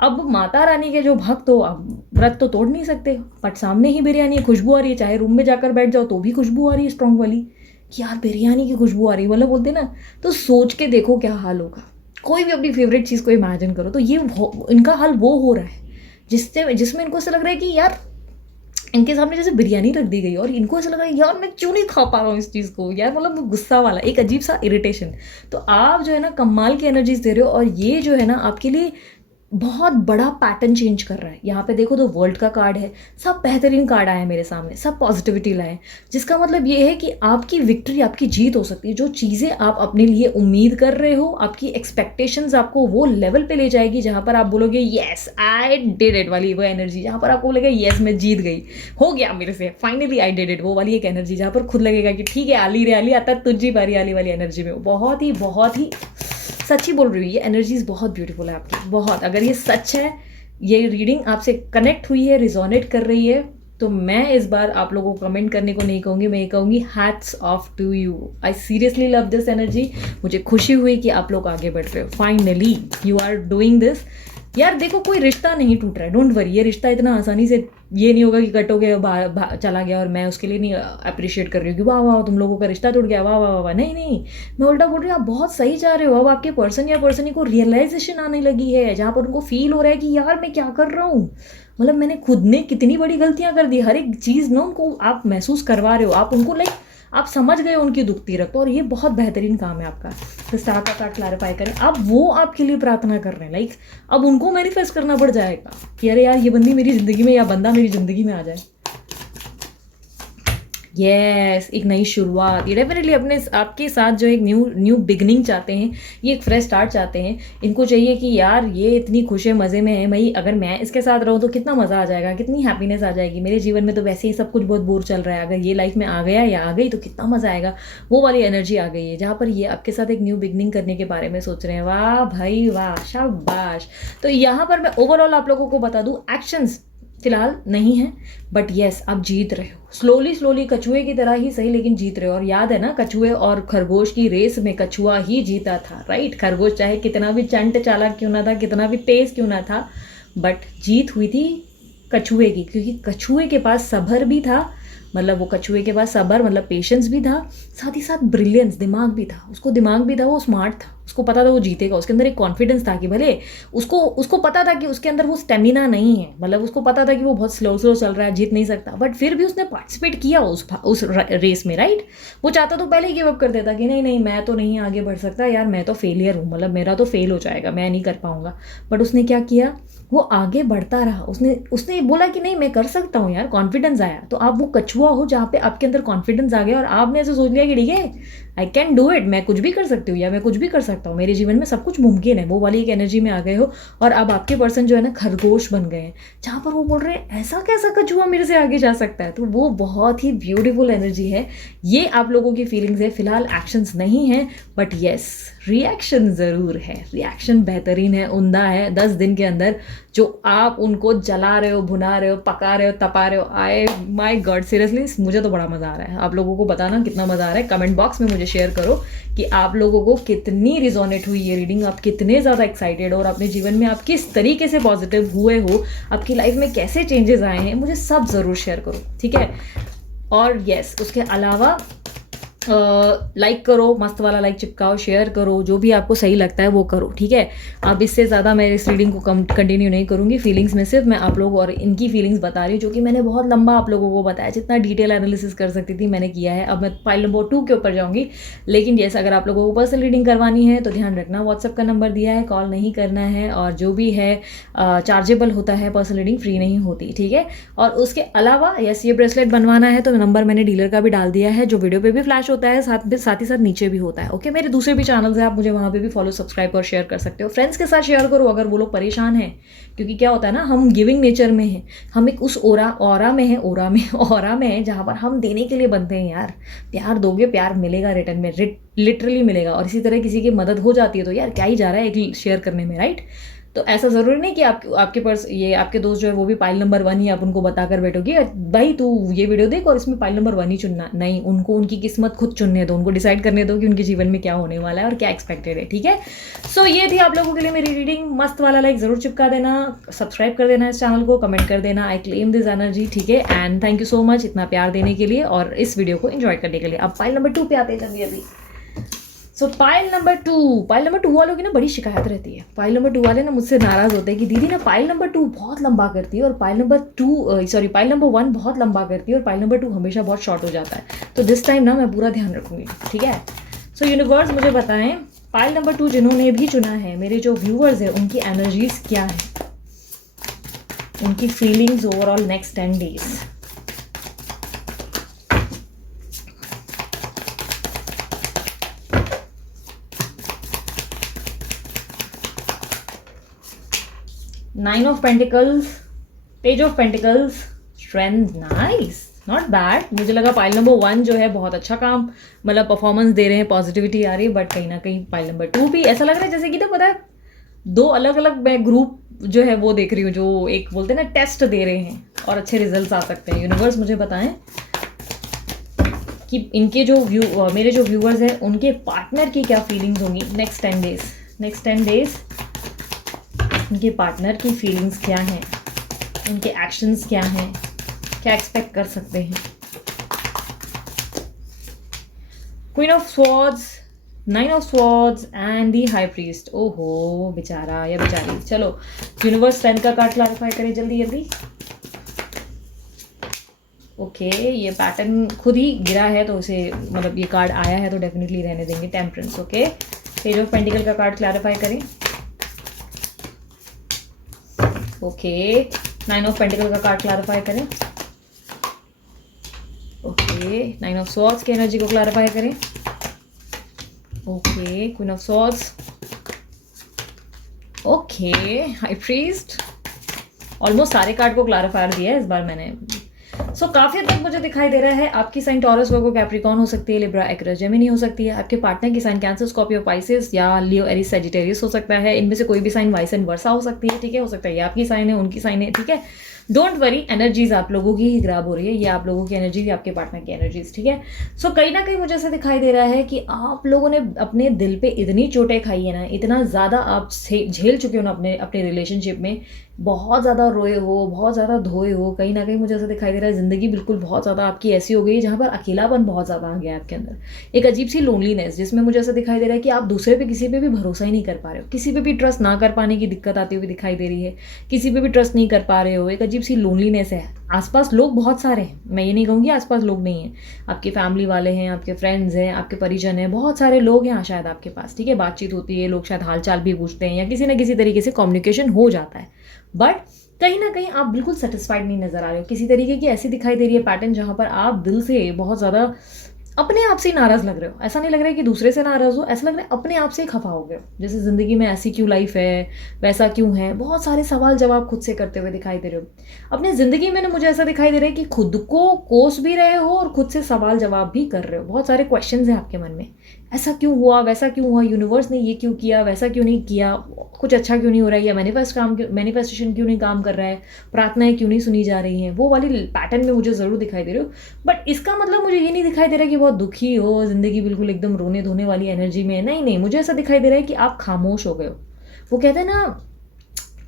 अब माता रानी के जो भक्त हो, अब व्रत तो तोड़ नहीं सकते, बट सामने ही बिरयानी, खुशबू आ रही है, चाहे रूम में जाकर बैठ जाओ तो भी खुशबू आ रही है स्ट्रॉन्ग वाली, कि यार बिरयानी की खुशबू आ रही है, मतलब बोलते ना, तो सोच के देखो क्या हाल होगा। कोई भी अपनी फेवरेट चीज़ को इमेजिन करो, तो ये इनका हाल वो हो रहा है जिसमें इनको ऐसा लग रहा है कि यार इनके सामने जैसे बिरयानी रख दी गई और इनको ऐसा लग रहा है यार मैं क्यों नहीं खा पा रहा हूँ इस चीज़ को, यार मतलब गुस्सा वाला एक अजीब सा इरिटेशन। तो आप जो है ना कमाल की एनर्जीज दे रहे हो, और ये जो है ना आपके लिए बहुत बड़ा पैटर्न चेंज कर रहा है। यहाँ पे देखो तो वर्ल्ड का कार्ड है, सब बेहतरीन कार्ड आए मेरे सामने, सब पॉजिटिविटी लाए, जिसका मतलब ये है कि आपकी विक्ट्री, आपकी जीत हो सकती है। जो चीज़ें आप अपने लिए उम्मीद कर रहे हो, आपकी एक्सपेक्टेशंस आपको वो लेवल पे ले जाएगी जहाँ पर आप बोलोगे येस आई डिड इट वाली वो एनर्जी, जहाँ पर आपको लगेगा येस मैं जीत गई, हो गया मेरे से, फाइनली आई डिड इट, वो वाली एक एनर्जी जहाँ पर खुद लगेगा कि ठीक है आली रे आली आता तुझी बारी आली वाली एनर्जी में। बहुत ही सच्ची बोल रही हूँ, ये एनर्जीज बहुत ब्यूटीफुल है आपकी, बहुत। अगर ये सच है, ये रीडिंग आपसे कनेक्ट हुई है, रिजोनेट कर रही है, तो मैं इस बार आप लोगों को कमेंट करने को नहीं कहूँगी, मैं ये कहूँगी hats off to you. I seriously love this energy. मुझे खुशी हुई कि आप लोग आगे बढ़ रहे हो, finally you are doing this. यार देखो, कोई रिश्ता नहीं टूट रहा है, डोंट वरी। ये रिश्ता इतना आसानी से ये नहीं होगा कि कट हो गया, चला गया और मैं उसके लिए नहीं अप्रिशिएट कर रही हूँ कि वाह वाह तुम लोगों का रिश्ता टूट गया, वाह वाह वाह वाह। नहीं नहीं, मैं उल्टा बोल रही हूँ, आप बहुत सही जा रहे हो। अब आपके पर्सन या पर्सन को रियलाइजेशन आने लगी है, जहाँ पर उनको फील हो रहा है कि यार मैं क्या कर रहा हूँ, मतलब मैंने खुद ने कितनी बड़ी गलतियां कर दी। हर एक चीज़ ना उनको आप महसूस करवा रहे हो, आप उनको लाइक आप समझ गए उनकी दुखती रखो, और ये बहुत बेहतरीन काम है आपका। तो स्टार्ट का स्टार्ट क्लैरिफाई करें, अब वो आपके लिए प्रार्थना कर रहे हैं, लाइक अब उनको मैनिफेस्ट करना पड़ जाएगा कि अरे यार ये बंदी मेरी ज़िंदगी में या बंदा मेरी ज़िंदगी में आ जाए। यस, एक नई शुरुआत। ये डेफिनेटली अपने आपके साथ जो एक न्यू बिगनिंग चाहते हैं, ये एक फ्रेश स्टार्ट चाहते हैं। इनको चाहिए कि यार ये इतनी खुशी मज़े में है, भाई अगर मैं इसके साथ रहूँ तो कितना मज़ा आ जाएगा, कितनी हैप्पीनेस आ जाएगी। मेरे जीवन में तो वैसे ही सब कुछ बहुत बोर चल रहा है, अगर ये लाइफ में आ गया या आ गई तो कितना मज़ा आएगा। वो वाली एनर्जी आ गई है जहाँ पर ये आपके साथ एक न्यू बिगनिंग करने के बारे में सोच रहे हैं। वाह भाई वाह, शाबाश। तो यहाँ पर मैं ओवरऑल आप लोगों को बता दूँ, एक्शंस फिलहाल नहीं है, बट यस आप जीत रहे हो, स्लोली स्लोली, कछुए की तरह ही सही, लेकिन जीत रहे हो। और याद है ना, कछुए और खरगोश की रेस में कछुआ ही जीता था, राइट। खरगोश चाहे कितना भी चंट चालाक क्यों ना था, कितना भी तेज क्यों ना था, बट जीत हुई थी कछुए की, क्योंकि कछुए के पास सब्र भी था। मतलब वो कछुए के पास सब्र मतलब पेशेंस भी था, साथ ही साथ ब्रिलियंस, दिमाग भी था। उसको दिमाग भी था, वो स्मार्ट था, उसको पता था वो जीतेगा। उसके अंदर एक कॉन्फिडेंस था कि भले उसको पता था कि उसके अंदर वो स्टेमिना नहीं है, मतलब उसको पता था कि वो बहुत स्लो स्लो चल रहा है, जीत नहीं सकता, बट फिर भी उसने पार्टिसिपेट किया उस रेस में, राइट। वो चाहता तो पहले ही गिव अप कर देता कि नहीं नहीं मैं तो नहीं आगे बढ़ सकता यार, मैं तो फेलियर हूँ, मतलब मेरा तो फेल हो जाएगा, मैं नहीं कर पाऊंगा। बट उसने क्या किया, वो आगे बढ़ता रहा। उसने बोला कि नहीं मैं कर सकता हूँ यार, कॉन्फिडेंस आया। तो आप वो कछुआ हो जहाँ पे आपके अंदर कॉन्फिडेंस आ गया और आपने ऐसे सोच लिया कि ठीक है आई कैन डू इट, मैं कुछ भी कर सकती हूँ या मैं कुछ भी कर सकता हूँ, मेरे जीवन में सब कुछ मुमकिन है। वो वाली एक एनर्जी में आ गए हो और अब आपके पर्सन जो है ना खरगोश बन गए हैं, जहाँ पर वो बोल रहे हैं ऐसा कैसा कछुआ मेरे से आगे जा सकता है। तो वो बहुत ही ब्यूटीफुल एनर्जी है। ये आप लोगों की फीलिंग्स है, फिलहाल एक्शंस नहीं है, बट येस रिएक्शन ज़रूर है। रिएक्शन बेहतरीन है, उम्दा है। 10 दिन के अंदर जो आप उनको जला रहे हो, भुना रहे हो, पका रहे हो, तपा रहे हो, आए माय गॉड सीरियसली मुझे तो बड़ा मज़ा आ रहा है। आप लोगों को बताना कितना मज़ा आ रहा है, कमेंट बॉक्स में मुझे शेयर करो कि आप लोगों को कितनी रिजोनेट हुई ये रीडिंग, आप कितने ज़्यादा एक्साइटेड हो और अपने जीवन में आप किस तरीके से पॉजिटिव हुए हो, आपकी लाइफ में कैसे चेंजेस आए हैं, मुझे सब ज़रूर शेयर करो, ठीक है। और यस उसके अलावा लाइक करो, मस्त वाला लाइक चिपकाओ, शेयर करो, जो भी आपको सही लगता है वो करो, ठीक है। अब इससे ज़्यादा मैं इस रीडिंग को कंटिन्यू नहीं करूँगी। फीलिंग्स में सिर्फ मैं आप लोग और इनकी फीलिंग्स बता रही हूँ, जो कि मैंने बहुत लंबा आप लोगों को बताया, जितना डिटेल एनालिसिस कर सकती थी मैंने किया है। अब मैं फाइल नंबर 2 के ऊपर जाऊँगी, लेकिन यस अगर आप लोगों को पर्सनल रीडिंग करवानी है तो ध्यान रखना व्हाट्सअप का नंबर दिया है, कॉल नहीं करना है, और जो भी है चार्जेबल होता है, पर्सनल रीडिंग फ्री नहीं होती, ठीक है। और उसके अलावा यस ये ब्रेसलेट बनवाना है तो नंबर मैंने डीलर का भी डाल दिया है, जो वीडियो पे भी फ्लैश होता है, साथ ही साथ नीचे भी होता है, ओके। मेरे दूसरे भी चैनल्स हैं, आप मुझे वहाँ पे भी फॉलो सब्सक्राइब और शेयर कर सकते हो। फ्रेंड्स के साथ शेयर करो अगर वो लोग परेशान हैं, क्योंकि क्या होता है ना, हम गिविंग नेचर में हैं, हम एक उस ओरा में है जहाँ पर हम देने के लिए बनते हैं यार। प्यार दोगे प्यार मिलेगा रिटर्न में, लिटरली मिलेगा। और इसी तरह किसी की मदद हो जाती है तो यार क्या ही जा रहा है एक शेयर करने में, राइट। तो ऐसा ज़रूरी नहीं कि आपके पास ये आपके दोस्त जो है वो भी पाइल नंबर 1 ही आप उनको बताकर बैठोगे भाई तू ये वीडियो देख और इसमें पाइल नंबर 1 ही चुनना, नहीं। उनको उनकी किस्मत खुद चुनने दो, उनको डिसाइड करने दो कि उनके जीवन में क्या होने वाला है और क्या एक्सपेक्टेड है, ठीक है। सो ये थी आप लोगों के लिए मेरी रीडिंग। मस्त वाला लाइक ज़रूर चिपका देना, सब्सक्राइब कर देना इस चैनल को, कमेंट कर देना आई क्लेम दिस एनर्जी, ठीक है। And thank you so much इतना प्यार देने के लिए और इस वीडियो को एंजॉय करने के लिए। अब पाइल नंबर 2 पे आते हैं जल्दी अभी। सो पाइल नंबर 2 वालों की ना बड़ी शिकायत रहती है। पाइल नंबर 2 वाले ना मुझसे नाराज़ होते हैं कि दीदी ना पाइल नंबर 2 बहुत लंबा करती है और पाइल नंबर 1 बहुत लंबा करती है और पाइल नंबर 2 हमेशा बहुत शॉर्ट हो जाता है। तो दिस टाइम ना मैं पूरा ध्यान रखूँगी, ठीक है। सो यूनिवर्स मुझे बताएं पाइल नंबर 2 जिन्होंने भी चुना है, मेरे जो व्यूअर्स हैं उनकी एनर्जीज क्या है, उनकी feelings overall next 10 days. Nine of pentacles, page of pentacles, strength, nice, not bad. मुझे लगा पाइल नंबर 1 जो है बहुत अच्छा काम मतलब परफॉर्मेंस दे रहे हैं, पॉजिटिविटी आ रही है, बट कहीं ना कहीं पाइल नंबर 2 भी ऐसा लग रहा है जैसे कि ना पता है 2 अलग अलग मैं ग्रुप जो है वो देख रही हूँ, जो एक बोलते हैं ना टेस्ट दे रहे हैं और अच्छे रिजल्ट्स आ सकते हैं। यूनिवर्स मुझे बताएं कि इनके जो मेरे जो व्यूअर्स हैं उनके पार्टनर की क्या फीलिंग्स होंगी नेक्स्ट 10 डेज। नेक्स्ट 10 डेज उनके पार्टनर की फीलिंग्स क्या हैं, उनके एक्शंस क्या हैं, क्या एक्सपेक्ट कर सकते हैं। Queen of swords, 9 of swords and the high priest. ओहो बेचारा या बेचारी। चलो यूनिवर्स 10 का कार्ड क्लैरिफाई करें जल्दी जल्दी। ओके ये पैटर्न खुद ही गिरा है तो उसे मतलब ये कार्ड आया है तो डेफिनेटली रहने देंगे। Temperance. Okay page of pentacle का कार्ड क्लैरिफाई करें। ओके 9 ऑफ पेंटिकल का कार्ड क्लैरिफाई करें। ओके 9 ऑफ स्वॉर्ड्स की एनर्जी को क्लैरिफाई करें। Okay queen of swords. Okay high priest. Almost सारे कार्ड को क्लैरिफायर दिया है इस बार मैंने। काफी हद तक मुझे दिखाई दे रहा है आपकी साइन टॉरस, वर्गो, कैप्रिकॉर्न हो सकती है, लिब्रा, एक्वेरियस, जेमिनी हो सकती है। आपके पार्टनर की साइन कैंसर, स्कॉर्पियो, पाइसेस या लियो, एरीज, सैजिटेरियस हो सकता है। इनमें से कोई भी साइन वाइस एंड वर्सा हो सकती है। ठीक है, हो सकता है ये आपकी साइन है, उनकी साइन है। ठीक है, डोंट वरी, एनर्जीज आप लोगों की ही ग्राब हो रही है। ये आप लोगों की एनर्जी, आपके पार्टनर की एनर्जीज। ठीक है, कहीं ना कहीं मुझे ऐसा दिखाई दे रहा है कि आप लोगों ने अपने दिल पे इतनी चोटें खाई है ना, इतना ज़्यादा आप झेल चुके हो ना अपने अपने रिलेशनशिप में, बहुत ज़्यादा रोए हो, बहुत ज़्यादा धोए हो। कहीं ना कहीं मुझे ऐसा दिखाई दे रहा है ज़िंदगी बिल्कुल बहुत ज़्यादा आपकी ऐसी हो गई है जहाँ पर अकेलापन बहुत ज़्यादा आ गया है आपके अंदर, एक अजीब सी लोनलीनेस, जिसमें मुझे ऐसा दिखाई दे रहा है कि आप दूसरे पे किसी पे भी भरोसा ही नहीं कर पा रहे हो, किसी पे भी ट्रस्ट ना कर पाने की दिक्कत आती हुई दिखाई दे रही है, किसी पे भी ट्रस्ट नहीं कर पा रहे हो। एक अजीब सी लोनलीनेस है। आसपास लोग बहुत सारे हैं, मैं ये नहीं कहूँगी आसपास लोग नहीं हैं, आपके फैमिली वाले हैं, आपके फ्रेंड्स हैं, आपके परिजन हैं, बहुत सारे लोग हैं शायद आपके पास। ठीक है, बातचीत होती है, लोग शायद हालचाल भी पूछते हैं या किसी ना किसी तरीके से कम्युनिकेशन हो जाता है, बट कहीं ना कहीं आप बिल्कुल सेटिस्फाइड नहीं नजर आ रहे हो। किसी तरीके की ऐसी दिखाई दे रही है पैटर्न जहां पर आप दिल से बहुत ज़्यादा अपने आप से नाराज़ लग रहे हो। ऐसा नहीं लग रहा है कि दूसरे से नाराज़ हो, ऐसा लग रहा है अपने आप से खफा हो गए हो, जैसे ज़िंदगी में ऐसी क्यों लाइफ है, वैसा क्यों है। बहुत सारे सवाल जवाब खुद से करते हुए दिखाई दे रहे हो अपने ज़िंदगी में ना। मुझे ऐसा दिखाई दे रहा है कि खुद को कोस भी रहे हो और खुद से सवाल जवाब भी कर रहे हो। बहुत सारे क्वेश्चंस हैं आपके मन में, ऐसा क्यों हुआ, वैसा क्यों हुआ, यूनिवर्स ने ये क्यों किया, वैसा क्यों नहीं किया, कुछ अच्छा क्यों नहीं हो रहा है, या मैनिफेस्टेशन क्यों नहीं काम कर रहा है, प्रार्थनाएं क्यों नहीं सुनी जा रही हैं। वो वाली पैटर्न में मुझे ज़रूर दिखाई दे रहे हो, बट इसका मतलब मुझे ये नहीं दिखाई दे रहा कि बहुत दुखी हो, ज़िंदगी बिल्कुल एकदम रोने धोने वाली एनर्जी में। नहीं नहीं, मुझे ऐसा दिखाई दे रहा है कि आप खामोश हो गए हो। वो कहते हैं ना,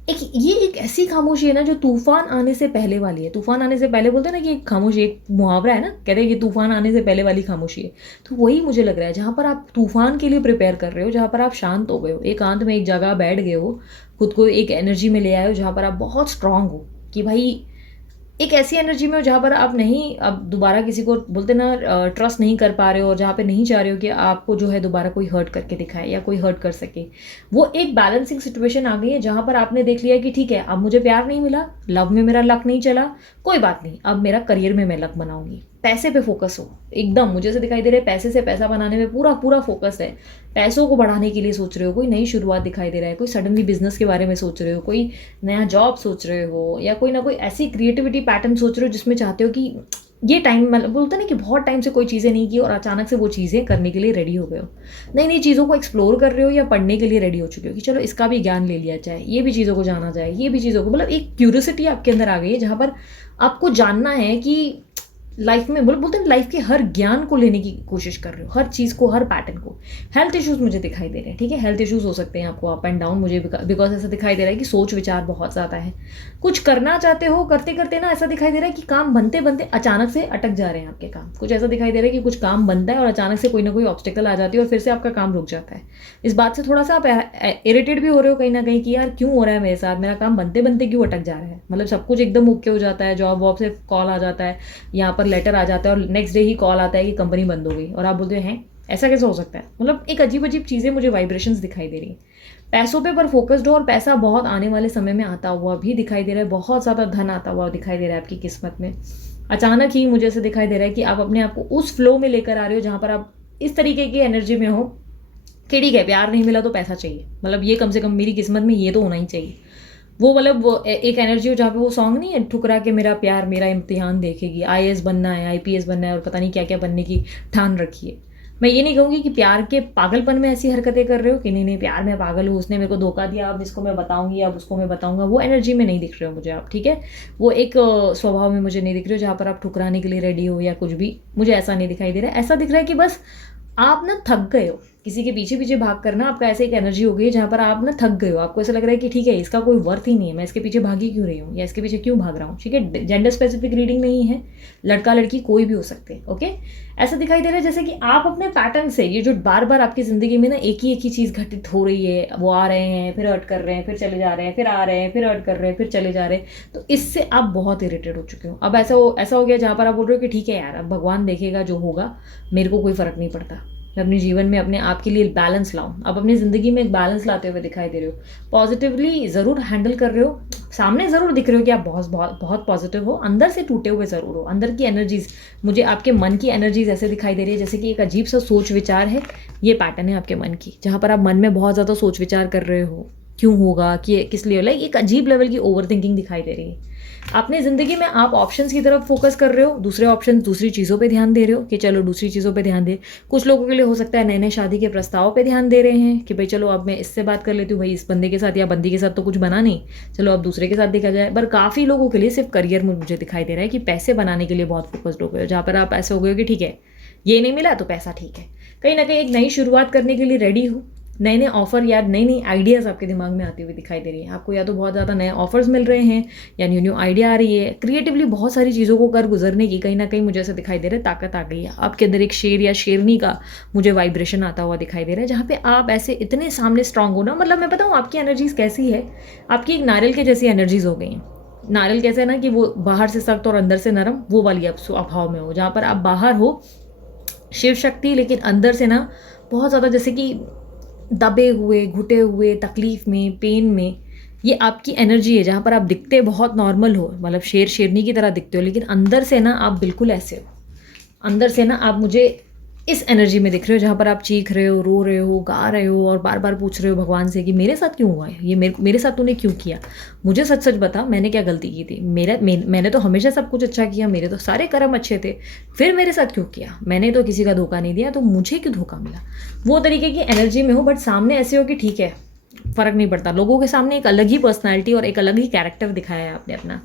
एक ऐसी खामोशी है ना जो तूफान आने से पहले वाली है। तूफान आने से पहले बोलते हैं ना कि एक खामोशी, एक मुहावरा है ना, कहते हैं कि तूफान आने से पहले वाली खामोशी है। तो वही मुझे लग रहा है, जहाँ पर आप तूफान के लिए प्रिपेयर कर रहे हो, जहाँ पर आप शांत हो गए हो, एकांत में एक जगह बैठ गए हो, खुद को एक एनर्जी में ले आए हो जहाँ पर आप बहुत स्ट्रांग हो, कि भाई एक ऐसी एनर्जी में हो जहाँ पर आप नहीं अब दोबारा किसी को बोलते ना ट्रस्ट नहीं कर पा रहे हो, और जहाँ पे नहीं चाह रहे हो कि आपको जो है दोबारा कोई हर्ट करके दिखाए या कोई हर्ट कर सके। वो एक बैलेंसिंग सिचुएशन आ गई है जहाँ पर आपने देख लिया कि ठीक है, अब मुझे प्यार नहीं मिला, लव में मेरा लक नहीं चला, कोई बात नहीं, अब मेरा करियर में मैं लक बनाऊंगी। पैसे पे फोकस हो एकदम, मुझे से दिखाई दे रहा है पैसे से पैसा बनाने में पूरा पूरा फोकस है। पैसों को बढ़ाने के लिए सोच रहे हो, कोई नई शुरुआत दिखाई दे रहा है, कोई सडनली बिजनेस के बारे में सोच रहे हो, कोई नया जॉब सोच रहे हो, या कोई ना कोई ऐसी क्रिएटिविटी पैटर्न सोच रहे हो जिसमें चाहते हो कि ये टाइम, मतलब बोलते ना कि बहुत टाइम से कोई चीज़ें नहीं की और अचानक से वो चीज़ें करने के लिए रेडी हो गए हो, नई नई चीज़ों को एक्सप्लोर कर रहे हो या पढ़ने के लिए रेडी हो चुके हो कि चलो इसका भी ज्ञान ले लिया जाए, ये भी चीज़ों को जाना जाए, ये भी चीज़ों को, मतलब एक क्यूरियोसिटी आपके अंदर आ गई है जहाँ पर आपको जानना है कि लाइफ में बोलते हैं लाइफ के हर ज्ञान को लेने की कोशिश कर रहे हो, हर चीज़ को, हर पैटर्न को। हेल्थ इश्यूज मुझे दिखाई दे रहे हैं। ठीक है, हेल्थ इश्यूज हो सकते हैं आपको अप एंड डाउन, मुझे बिकॉज ऐसा दिखाई दे रहा है कि सोच विचार बहुत ज़्यादा है। कुछ करना चाहते हो, करते करते ना ऐसा दिखाई दे रहा है कि काम बनते बनते अचानक से अटक जा रहे हैं आपके काम। कुछ ऐसा दिखाई दे रहा है कि कुछ काम बनता है और अचानक से कोई ना कोई ऑब्स्टेकल आ जाती है और फिर से आपका काम रुक जाता है। इस बात से थोड़ा सा आप इरिटेट भी हो रहे हो कहीं ना कहीं कि यार क्यों हो रहा है मेरे साथ, मेरा काम बनते बनते क्यों अटक जा रहा है। मतलब सब कुछ एकदम ओके हो जाता है, जॉब वॉब से कॉल आ जाता है, यहाँ पर लेटर आ जाता है और नेक्स्ट डे ही कॉल आता है कि कंपनी बंद हो गई, और आप बोलते हैं ऐसा कैसे हो सकता है। मतलब एक अजीब अजीब चीज़ें, मुझे वाइब्रेशंस दिखाई दे रही हैं। पैसों पे पर फोकस्ड हो और पैसा बहुत आने वाले समय में आता हुआ भी दिखाई दे रहा है, बहुत ज़्यादा धन आता हुआ दिखाई दे रहा है आपकी किस्मत में। अचानक ही मुझे ऐसे दिखाई दे रहा है कि आप अपने आप को उस फ्लो में लेकर आ रहे हो जहाँ पर आप इस तरीके की एनर्जी में हो कि ठीक है, प्यार नहीं मिला तो पैसा चाहिए, मतलब ये कम से कम मेरी किस्मत में ये तो होना ही चाहिए। वो मतलब वो एक एनर्जी हो जहाँ पे वो सॉन्ग नहीं है, ठुकरा के मेरा प्यार मेरा इम्तिहान देखेगी, आईएएस बनना है, आईपीएस बनना है और पता नहीं क्या क्या बनने की ठान रखी है। मैं ये नहीं कहूँगी कि प्यार के पागलपन में ऐसी हरकतें कर रहे हो कि नहीं नहीं प्यार में पागल हूँ, उसने मेरे को धोखा दिया, अब इसको मैं बताऊंगी, अब उसको मैं बताऊंगा, वो एनर्जी में नहीं दिख रहे हो मुझे आप, ठीक है। वो एक स्वभाव में मुझे नहीं दिख रहे हो जहाँ पर आप ठुकराने के लिए रेडी हो या कुछ भी, मुझे ऐसा नहीं दिखाई दे रहा है। ऐसा दिख रहा है कि बस आप ना थक गए हो, किसी के पीछे पीछे भाग करना आपका ऐसे एक एनर्जी हो गई है जहाँ पर आप ना थक गए हो। आपको ऐसा लग रहा है कि ठीक है इसका कोई वर्थ ही नहीं है, मैं इसके पीछे भागी क्यों रही हूँ या इसके पीछे क्यों भाग रहा हूँ, ठीक है। जेंडर स्पेसिफिक रीडिंग नहीं है, लड़का लड़की कोई भी हो सकते हैं, ओके। ऐसा दिखाई दे रहा है जैसे कि आप अपने पैटर्न से, ये जो बार बार आपकी ज़िंदगी में ना एक ही चीज़ घटित हो रही है, वो आ रहे हैं फिर हर्ट कर रहे हैं, फिर चले जा रहे हैं, फिर आ रहे हैं, फिर हर्ट कर रहे हैं, फिर चले जा रहे हैं, तो इससे आप बहुत इरिटेट हो चुके हो। अब ऐसा हो गया जहाँ पर आप बोल रहे हो कि ठीक है यार, अब भगवान देखेगा जो होगा, मेरे को कोई फ़र्क नहीं पड़ता, मैं अपने जीवन में अपने आप के लिए बैलेंस लाऊं। अब अपनी ज़िंदगी में एक बैलेंस लाते हुए दिखाई दे रहे हो, पॉजिटिवली ज़रूर हैंडल कर रहे हो, सामने ज़रूर दिख रहे हो कि आप बहुत बहुत बहुत पॉजिटिव हो, अंदर से टूटे हुए ज़रूर हो। अंदर की एनर्जीज, मुझे आपके मन की एनर्जीज ऐसे दिखाई दे रही है जैसे कि एक अजीब सा सोच विचार है, ये पैटर्न है आपके मन की, जहाँ पर आप मन में बहुत ज़्यादा सोच विचार कर रहे हो, क्यों होगा, कि किस लिए, लाइक एक अजीब लेवल की ओवर थिंकिंग दिखाई दे रही है। अपनी ज़िंदगी में आप ऑप्शंस की तरफ फोकस कर रहे हो, दूसरे ऑप्शन दूसरी चीज़ों पे ध्यान दे रहे हो कि चलो दूसरी चीज़ों पे ध्यान दे। कुछ लोगों के लिए हो सकता है नए नए शादी के प्रस्ताव पे ध्यान दे रहे हैं कि भाई चलो अब मैं इससे बात कर लेती हूँ, भाई इस बंदे के साथ या बंदी के साथ तो कुछ बना नहीं, चलो अब दूसरे के साथ देखा जाए। पर काफ़ी लोगों के लिए सिर्फ करियर में मुझे दिखाई दे रहा है कि पैसे बनाने के लिए बहुत फोकस्ड हो गए हो, जहाँ पर आप ऐसे हो गए हो कि ठीक है ये नहीं मिला तो पैसा ठीक है। कहीं ना कहीं एक नई शुरुआत करने के लिए रेडी हो, नए नए ऑफर या नई नई आइडियाज़ आपके दिमाग में आती हुई दिखाई दे रही है। आपको या तो बहुत ज़्यादा नए ऑफर्स मिल रहे हैं या न्यू न्यू आइडिया आ रही है, क्रिएटिवली बहुत सारी चीज़ों को कर गुजरने की कहीं ना कहीं मुझे ऐसा दिखाई दे रहा है ताकत आ गई है आपके अंदर। एक शेर या शेरनी का मुझे वाइब्रेशन आता हुआ दिखाई दे रहा है, जहाँ पे आप ऐसे इतने सामने स्ट्रांग हो ना, मतलब मैं बताऊँ आपकी एनर्जीज कैसी है, आपकी एक नारियल के जैसी एनर्जीज हो गई हैं। नारियल कैसे है ना कि वो बाहर से सख्त और अंदर से नरम, वो वाली आप स्वभाव में हो, जहाँ पर आप बाहर हो शिव शक्ति, लेकिन अंदर से ना बहुत ज़्यादा जैसे कि दबे हुए, घुटे हुए, तकलीफ में, पेन में। ये आपकी एनर्जी है जहाँ पर आप दिखते बहुत नॉर्मल हो, मतलब शेर शेरनी की तरह दिखते हो, लेकिन अंदर से ना आप बिल्कुल ऐसे हो। अंदर से ना आप मुझे इस एनर्जी में दिख रहे हो जहाँ पर आप चीख रहे हो, रो रहे हो, गा रहे हो और बार बार पूछ रहे हो भगवान से कि मेरे साथ क्यों हुआ है ये, मेरे साथ तूने क्यों किया, मुझे सच सच बता मैंने क्या गलती की थी, मैंने तो हमेशा सब कुछ अच्छा किया, मेरे तो सारे कर्म अच्छे थे, फिर मेरे साथ क्यों किया, मैंने तो किसी का धोखा नहीं दिया, तो मुझे क्यों धोखा मिला। वो तरीके की एनर्जी में हो, बट सामने ऐसे हो कि ठीक है फ़र्क नहीं पड़ता। लोगों के सामने एक अलग ही पर्सनैलिटी और एक अलग ही कैरेक्टर दिखाया है आपने अपना।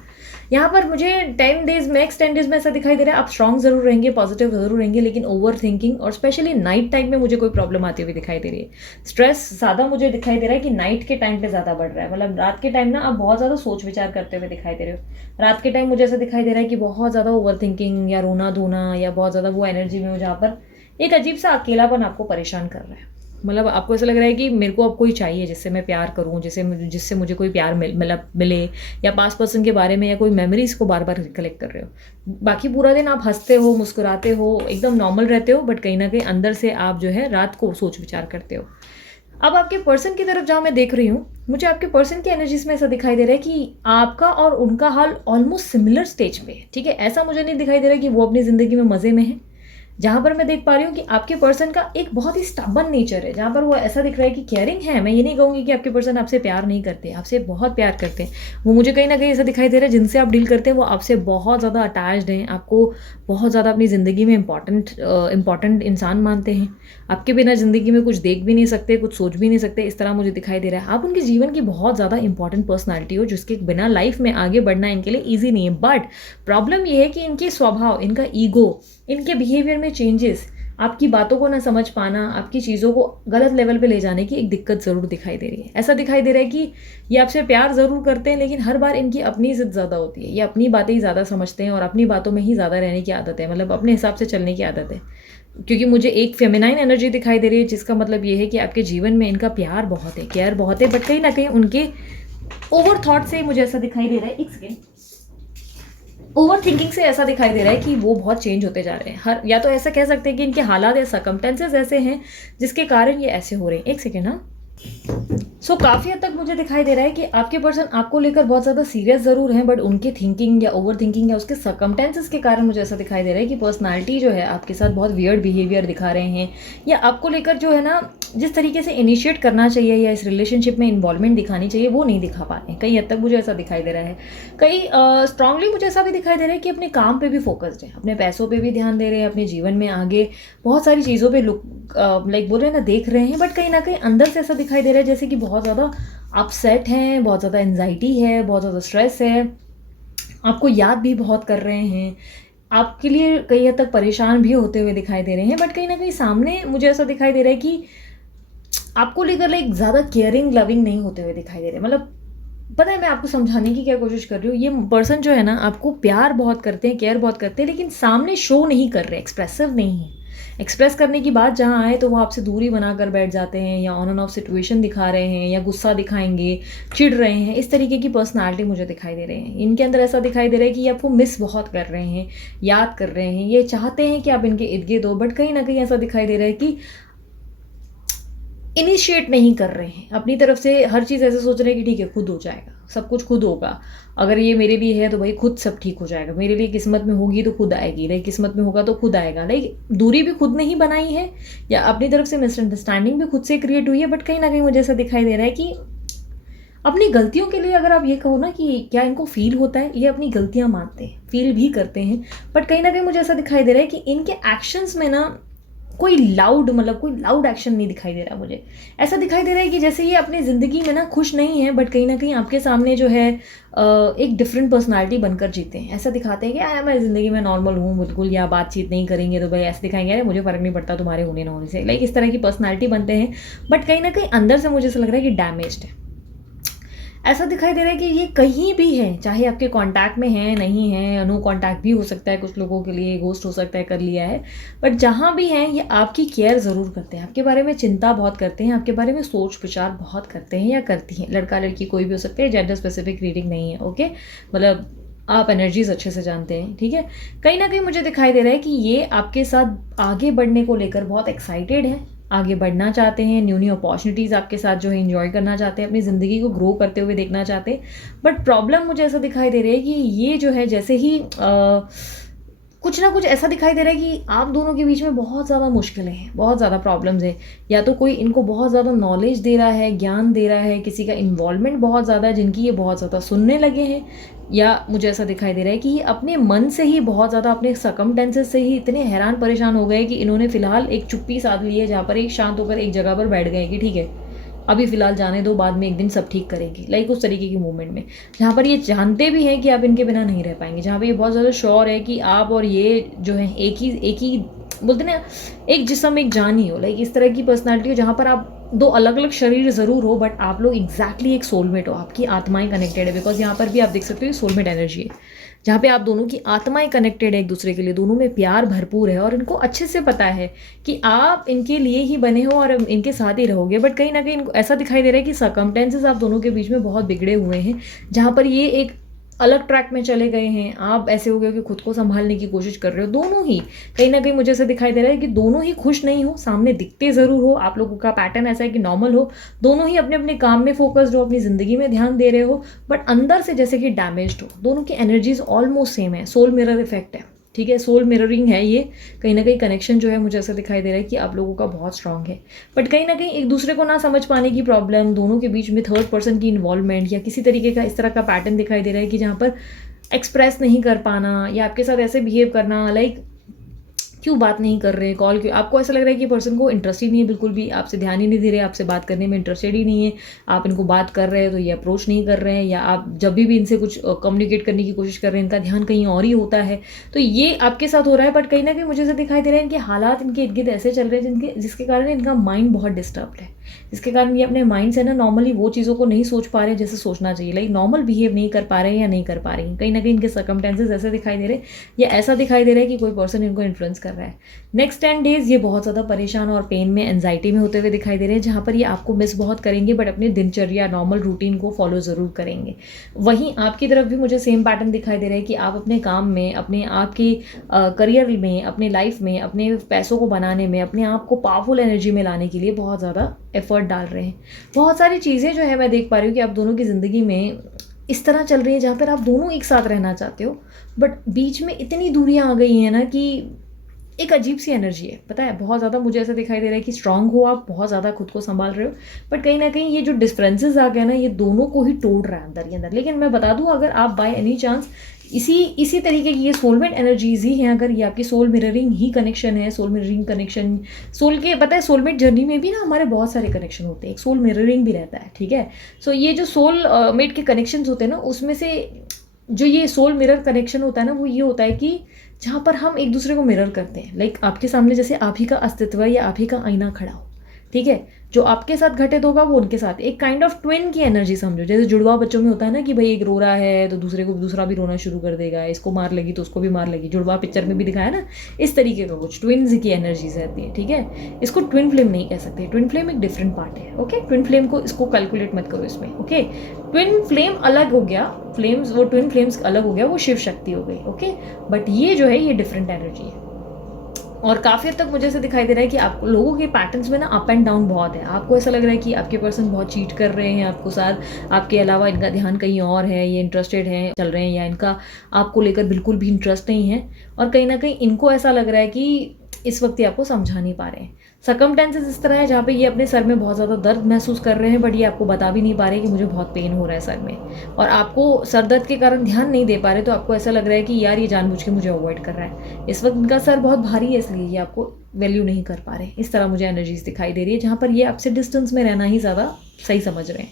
यहाँ पर मुझे 10 डेज मैक्स 10 डेज में ऐसा दिखाई दे रहा है आप स्ट्रांग जरूर रहेंगे, पॉजिटिव जरूर रहेंगे, लेकिन ओवर थिंकिंग और स्पेशली नाइट टाइम में मुझे कोई प्रॉब्लम आती हुई दिखाई दे रही है। स्ट्रेस ज़्यादा मुझे दिखाई दे रहा है कि नाइट के टाइम पे ज़्यादा बढ़ रहा है, मतलब रात के टाइम ना आप बहुत ज़्यादा सोच विचार करते हुए दिखाई दे रहे हो। रात के टाइम मुझे ऐसा दिखाई दे रहा है कि बहुत ज़्यादा ओवर थिंकिंग या रोना धोना या बहुत ज़्यादा वो एनर्जी में हो जहाँ पर एक अजीब सा अकेलापन आपको परेशान कर रहा है। मतलब आपको ऐसा लग रहा है कि मेरे को अब कोई चाहिए जिससे मैं प्यार करूं, जिससे मुझे कोई प्यार मिले, या पास पर्सन के बारे में या कोई मेमोरीज को बार बार रिकलेक्ट कर रहे हो। बाकी पूरा दिन आप हंसते हो, मुस्कुराते हो, एकदम नॉर्मल रहते हो, बट कहीं ना कहीं अंदर से आप जो है रात को सोच विचार करते हो। अब आपके पर्सन की तरफ जहाँ मैं देख रही हूँ, मुझे आपके पर्सन की एनर्जीज में ऐसा दिखाई दे रहा है कि आपका और उनका हाल ऑलमोस्ट सिमिलर स्टेज पे है, ठीक है। ऐसा मुझे नहीं दिखाई दे रहा है कि वो अपनी ज़िंदगी में मज़े में है। जहाँ पर मैं देख पा रही हूँ कि आपके पर्सन का एक बहुत ही स्टबन नेचर है, जहाँ पर वो ऐसा दिख रहा है कि केयरिंग है। मैं ये नहीं कहूँगी कि आपके पर्सन आपसे प्यार नहीं करते, आपसे बहुत प्यार करते हैं। वो मुझे कहीं ना कहीं ऐसा दिखाई दे रहा है जिनसे आप डील करते हैं वो आपसे बहुत ज़्यादा अटैच्ड हैं, आपको बहुत ज़्यादा अपनी ज़िंदगी में इंपॉर्टेंट इंसान मानते हैं। आपके बिना ज़िंदगी में कुछ देख भी नहीं सकते, कुछ सोच भी नहीं सकते, इस तरह मुझे दिखाई दे रहा है। आप उनके जीवन की बहुत ज़्यादा इंपॉर्टेंट पर्सनैलिटी हो, जिसके बिना लाइफ में आगे बढ़ना इनके लिए ईजी नहीं है। बट प्रॉब्लम ये है कि इनके स्वभाव, इनका ईगो, इनके बिहेवियर में चेंजेस, आपकी बातों को ना समझ पाना, आपकी चीज़ों को गलत लेवल पे ले जाने की एक दिक्कत ज़रूर दिखाई दे रही है। ऐसा दिखाई दे रहा है कि ये आपसे प्यार ज़रूर करते हैं, लेकिन हर बार इनकी अपनी ज़िद ज़्यादा होती है, ये अपनी बातें ही ज़्यादा समझते हैं और अपनी बातों में ही ज़्यादा रहने की आदत है, मतलब अपने हिसाब से चलने की आदत है। क्योंकि मुझे एक फेमिनाइन एनर्जी दिखाई दे रही है, जिसका मतलब ये है कि आपके जीवन में इनका प्यार बहुत है, केयर बहुत है, बट कहीं ना कहीं उनके ओवर थॉट से मुझे ऐसा दिखाई दे रहा है, एक सेकेंड, ओवर थिंकिंग से ऐसा दिखाई दे रहा है कि वो बहुत चेंज होते जा रहे हैं। हर या तो ऐसा कह सकते हैं कि इनके हालात या सर्कमस्टेंसेस ऐसे हैं जिसके कारण ये ऐसे हो रहे हैं। एक सेकेंड, हाँ। काफ़ी हद तक मुझे दिखाई दे रहा है कि आपके पर्सन आपको लेकर बहुत ज़्यादा सीरियस ज़रूर हैं, बट उनके थिंकिंग या ओवर थिंकिंग या उसके सर्कमटेंसेस के कारण मुझे ऐसा दिखाई दे रहा है कि पर्सनालिटी जो है आपके साथ बहुत वियर्ड बिहेवियर दिखा रहे हैं, या आपको लेकर जो है ना जिस तरीके से इनिशिएट करना चाहिए या इस रिलेशनशिप में इन्वॉल्वमेंट दिखानी चाहिए वो नहीं दिखा पा रहे हैं। कई हद तक मुझे ऐसा दिखाई दे रहा है। कई स्ट्रांगली मुझे ऐसा भी दिखाई दे रहा है कि अपने काम पे भी फोकस्ड है, अपने पैसों पे भी ध्यान दे रहे हैं, अपने जीवन में आगे बहुत सारी चीज़ों पे लुक लाइक बोल रहे हैं ना, देख रहे हैं, बट कहीं ना कहीं अंदर से ऐसा दिखाई दे रहा है जैसे कि बहुत ज़्यादा अपसेट हैं, बहुत ज़्यादा एंजाइटी है, बहुत ज़्यादा स्ट्रेस है, आपको याद भी बहुत कर रहे हैं, आपके लिए कई हद तक परेशान भी होते हुए दिखाई दे रहे हैं, बट कहीं ना कहीं सामने मुझे ऐसा दिखाई दे रहा है कि आपको लेकर लाइक ज़्यादा केयरिंग लविंग नहीं होते हुए दिखाई दे रहे। मतलब पता है मैं आपको समझाने की क्या कोशिश कर रही हूँ, ये पर्सन जो है ना आपको प्यार बहुत करते हैं, केयर बहुत करते हैं, लेकिन सामने शो नहीं कर रहे, एक्सप्रेसिव नहीं है। एक्सप्रेस करने की बात जहाँ आए तो वो आपसे दूरी बनाकर बैठ जाते हैं, या ऑन एंड ऑफ सिचुएशन दिखा रहे हैं, या गुस्सा दिखाएंगे, चिढ़ रहे हैं, इस तरीके की पर्सनालिटी मुझे दिखाई दे रहे हैं। इनके अंदर ऐसा दिखाई दे रहा है कि ये आपको मिस बहुत कर रहे हैं, याद कर रहे हैं, ये चाहते हैं कि आप इनके इर्द गिर्द हो, बट कहीं ना कहीं ऐसा दिखाई दे रहा है कि इनिशिएट नहीं कर रहे हैं अपनी तरफ से। हर चीज़ ऐसे सोच रहे हैं कि ठीक है खुद हो जाएगा, सब कुछ खुद होगा, अगर ये मेरे लिए है तो भाई खुद सब ठीक हो जाएगा, मेरे लिए किस्मत में होगी तो खुद आएगी, लाइक किस्मत में होगा तो खुद आएगा। लाइक दूरी भी खुद ने ही बनाई है, या अपनी तरफ से मिसअंडरस्टैंडिंग भी खुद से क्रिएट हुई है, बट कहीं ना कहीं मुझे ऐसा दिखाई दे रहा है कि अपनी गलतियों के लिए अगर आप ये कहो ना कि क्या इनको फील होता है, ये अपनी गलतियां मानते हैं, फील भी करते हैं, बट कहीं ना कहीं मुझे ऐसा दिखाई दे रहा है कि इनके एक्शंस में ना कोई लाउड एक्शन नहीं दिखाई दे रहा। मुझे ऐसा दिखाई दे रहा है कि जैसे ये अपनी ज़िंदगी में ना खुश नहीं है, बट कहीं ना कहीं आपके सामने जो है एक डिफरेंट पर्सनालिटी बनकर जीते हैं। ऐसा दिखाते हैं कि यार मैं ज़िंदगी में नॉर्मल हूँ बिल्कुल, या बातचीत नहीं करेंगे तो भाई ऐसे दिखाएंगे अरे मुझे फ़र्क नहीं पड़ता तुम्हारे होने ना होने से, लाइक इस तरह की पर्सनालिटी बनते हैं, बट कहीं ना कहीं अंदर से मुझे ऐसा लग रहा है कि डैमेज्ड है। ऐसा दिखाई दे रहा है कि ये कहीं भी है, चाहे आपके कांटेक्ट में है नहीं है, नो कांटेक्ट भी हो सकता है, कुछ लोगों के लिए घोस्ट हो सकता है, कर लिया है, बट जहाँ भी हैं ये आपकी केयर ज़रूर करते हैं, आपके बारे में चिंता बहुत करते हैं, आपके बारे में सोच विचार बहुत करते हैं या करती हैं। लड़का लड़की कोई भी हो सकते हैं, जेंडर स्पेसिफिक रीडिंग नहीं है, ओके। मतलब आप एनर्जीज अच्छे से जानते हैं, ठीक है। कहीं ना कहीं मुझे दिखाई दे रहा है कि ये आपके साथ आगे बढ़ने को लेकर बहुत एक्साइटेड है, आगे बढ़ना चाहते हैं, न्यू न्यू अपॉर्चुनिटीज़ आपके साथ जो है इंजॉय करना चाहते हैं, अपनी ज़िंदगी को ग्रो करते हुए देखना चाहते हैं। बट प्रॉब्लम मुझे ऐसा दिखाई दे रही है कि ये जो है जैसे ही कुछ ना कुछ ऐसा दिखाई दे रहा है कि आप दोनों के बीच में बहुत ज़्यादा मुश्किलें हैं, बहुत ज़्यादा प्रॉब्लम्स हैं, या तो कोई इनको बहुत ज़्यादा नॉलेज दे रहा है, ज्ञान दे रहा है, किसी का इन्वॉल्वमेंट बहुत ज़्यादा है जिनकी ये बहुत ज़्यादा सुनने लगे हैं, या मुझे ऐसा दिखाई दे रहा है कि ये अपने मन से ही बहुत ज़्यादा, अपने सर्कमटेंसेस से ही इतने हैरान परेशान हो गए कि इन्होंने फिलहाल एक चुप्पी साध ली है, जहाँ पर एक शांत होकर एक जगह पर बैठ गए कि ठीक है अभी फ़िलहाल जाने दो, बाद में एक दिन सब ठीक करेंगी, लाइक उस तरीके की मूवमेंट में, जहाँ पर ये जानते भी हैं कि आप इनके बिना नहीं रह पाएंगे, जहाँ पर ये बहुत ज़्यादा श्योर है कि आप और ये जो है एक ही बोलते ना, एक जिस्म एक जान ही हो, लाइक इस तरह की पर्सनालिटी हो जहाँ पर आप दो अलग अलग शरीर ज़रूर हो, बट आप लोग एग्जैक्टली एक सोलमेट हो, आपकी आत्माएं कनेक्टेड है। बिकॉज यहाँ पर भी आप देख सकते हो सोलमेट एनर्जी है, जहाँ पे आप दोनों की आत्माएं कनेक्टेड है एक दूसरे के लिए, दोनों में प्यार भरपूर है, और इनको अच्छे से पता है कि आप इनके लिए ही बने हो और इनके साथ ही रहोगे। बट कहीं ना कहीं इनको ऐसा दिखाई दे रहा है कि सर्कमटेंसेस आप दोनों के बीच में बहुत बिगड़े हुए हैं, जहाँ पर ये एक अलग ट्रैक में चले गए हैं, आप ऐसे हो गए कि खुद को संभालने की कोशिश कर रहे हो। दोनों ही कहीं ना कहीं मुझे ऐसा दिखाई दे रहा है कि दोनों ही खुश नहीं हो, सामने दिखते ज़रूर हो, आप लोगों का पैटर्न ऐसा है कि नॉर्मल हो, दोनों ही अपने अपने काम में फोकस्ड हो, अपनी ज़िंदगी में ध्यान दे रहे हो, बट अंदर से जैसे कि डैमेज्ड हो। दोनों की एनर्जीज ऑलमोस्ट सेम है, सोल मिरर इफेक्ट है, ठीक है, सोल मिररिंग है ये। कहीं ना कहीं कनेक्शन जो है मुझे ऐसा दिखाई दे रहा है कि आप लोगों का बहुत स्ट्रांग है, बट कहीं ना कहीं एक दूसरे को ना समझ पाने की प्रॉब्लम, दोनों के बीच में थर्ड पर्सन की इन्वॉल्वमेंट, या किसी तरीके का इस तरह का पैटर्न दिखाई दे रहा है कि जहाँ पर एक्सप्रेस नहीं कर पाना, या आपके साथ ऐसे बिहेव करना, लाइक क्यों बात नहीं कर रहे, कॉल क्यों, आपको ऐसा लग रहा है कि पर्सन को इंटरेस्ट ही नहीं है, बिल्कुल भी आपसे ध्यान ही नहीं दे रहे, आपसे बात करने में इंटरेस्टेड ही नहीं है, आप इनको बात कर रहे हैं तो ये अप्रोच नहीं कर रहे हैं, या आप जब भी इनसे कुछ कम्युनिकेट करने की कोशिश कर रहे हैं इनका ध्यान कहीं और ही होता है। तो ये आपके साथ हो रहा है, बट कहीं ना कहीं मुझे ऐसा दिखाई दे रहा है इनके हालात इनके इर्द गिर्द ऐसे चल रहे हैं जिसके कारण इनका माइंड बहुत डिस्टर्ब्ड है, जिसके कारण ये अपने माइंड से ना नॉर्मली वो चीज़ों को नहीं सोच पा रहे जैसे सोचना चाहिए, लाइक नॉर्मल बिहेव नहीं कर पा रहे हैं या नहीं कर पा रही हैं। कहीं ना कहीं इनके सर्कमटेंसेस ऐसे दिखाई दे रहे हैं, या ऐसा दिखाई दे रहा है कि कोई पर्सन इनको इन्फ्लुएंस कर रहा है। नेक्स्ट 10 डेज ये बहुत ज़्यादा परेशान और पेन में, एंजाइटी में होते हुए दिखाई दे रहे हैं, जहाँ पर ये आपको मिस बहुत करेंगे, बट अपनी दिनचर्या नॉर्मल रूटीन को फॉलो ज़रूर करेंगे। वहीं आपकी तरफ भी मुझे सेम पैटर्न दिखाई दे रहा है कि आप अपने काम में, अपने आप की करियर में, अपने लाइफ में, अपने पैसों को बनाने में, अपने आप को पावरफुल एनर्जी में लाने के लिए बहुत ज़्यादा एफर्ट डाल रहे हैं। बहुत सारी चीज़ें जो है मैं देख पा रही हूँ कि आप दोनों की ज़िंदगी में इस तरह चल रही है जहाँ पर आप दोनों एक साथ रहना चाहते हो, बट बीच में इतनी दूरियाँ आ गई हैं ना कि एक अजीब सी एनर्जी है, पता है, बहुत ज़्यादा मुझे ऐसा दिखाई दे रहा है कि स्ट्रांग हो आप, बहुत ज़्यादा खुद को संभाल रहे हो, बट कहीं ना कहीं ये जो डिफरेंसेस आ गए ना, ये दोनों को ही तोड़ रहा है अंदर ही अंदर। लेकिन मैं बता दूं, अगर आप बाय एनी चांस इसी इसी तरीके की ये सोलमेट एनर्जीज ही हैं, अगर ये आपकी सोल मिररिंग ही कनेक्शन है, सोल मिररिंग कनेक्शन, सोल के, पता है, सोलमेट जर्नी में भी ना हमारे बहुत सारे कनेक्शन होते हैं, एक सोल मिररिंग भी रहता है, ठीक है। सो ये जो सोल मेट के कनेक्शन होते हैं ना, उसमें से जो ये सोल मिरर कनेक्शन होता है ना, वो ये होता है कि जहाँ पर हम एक दूसरे को मिरर करते हैं, लाइक आपके सामने जैसे आप ही का अस्तित्व या आप ही का आईना खड़ा हो, ठीक है। जो आपके साथ घटित होगा वो उनके साथ, एक काइंड ऑफ ट्विन की एनर्जी समझो। जैसे जुड़वा बच्चों में होता है ना कि भाई एक रो रहा है तो दूसरे को दूसरा भी रोना शुरू कर देगा, इसको मार लगी तो उसको भी मार लगी, जुड़वा पिक्चर में भी दिखाया ना, इस तरीके का कुछ ट्विन्स की एनर्जीज रहती है, ठीक है। इसको ट्विन फ्लेम नहीं कह सकते, ट्विन फ्लेम एक डिफरेंट पार्ट है, ओके। ट्विन फ्लेम को इसको कैलकुलेट मत करो इसमें, ओके। ट्विन फ्लेम अलग हो गया, फ्लेम्स, वो ट्विन फ्लेम्स अलग हो गया, वो शिव शक्ति हो गई, ओके। बट ये जो है ये डिफरेंट एनर्जी है, और काफ़ी हद तक मुझे ऐसे दिखाई दे रहा है कि आप लोगों के पैटर्न्स में ना अप एंड डाउन बहुत है। आपको ऐसा लग रहा है कि आपके पर्सन बहुत चीट कर रहे हैं आपको साथ, आपके अलावा इनका ध्यान कहीं और है, ये इंटरेस्टेड हैं, चल रहे हैं, या इनका आपको लेकर बिल्कुल भी इंटरेस्ट नहीं है, और कहीं ना कहीं इनको ऐसा लग रहा है कि इस वक्त ये आपको समझा नहीं पा रहे हैं। सर्कमटेंसेस इस तरह है जहाँ पे ये अपने सर में बहुत ज़्यादा दर्द महसूस कर रहे हैं, बट ये आपको बता भी नहीं पा रहे कि मुझे बहुत पेन हो रहा है सर में, और आपको सर दर्द के कारण ध्यान नहीं दे पा रहे, तो आपको ऐसा लग रहा है कि यार ये जानबूझ के मुझे अवॉइड कर रहा है, इस वक्त इनका सर बहुत भारी है इसलिए ये आपको वैल्यू नहीं कर पा रहे। इस तरह मुझे एनर्जीज दिखाई दे रही है जहाँ पर ये आपसे डिस्टेंस में रहना ही ज़्यादा सही समझ रहे हैं।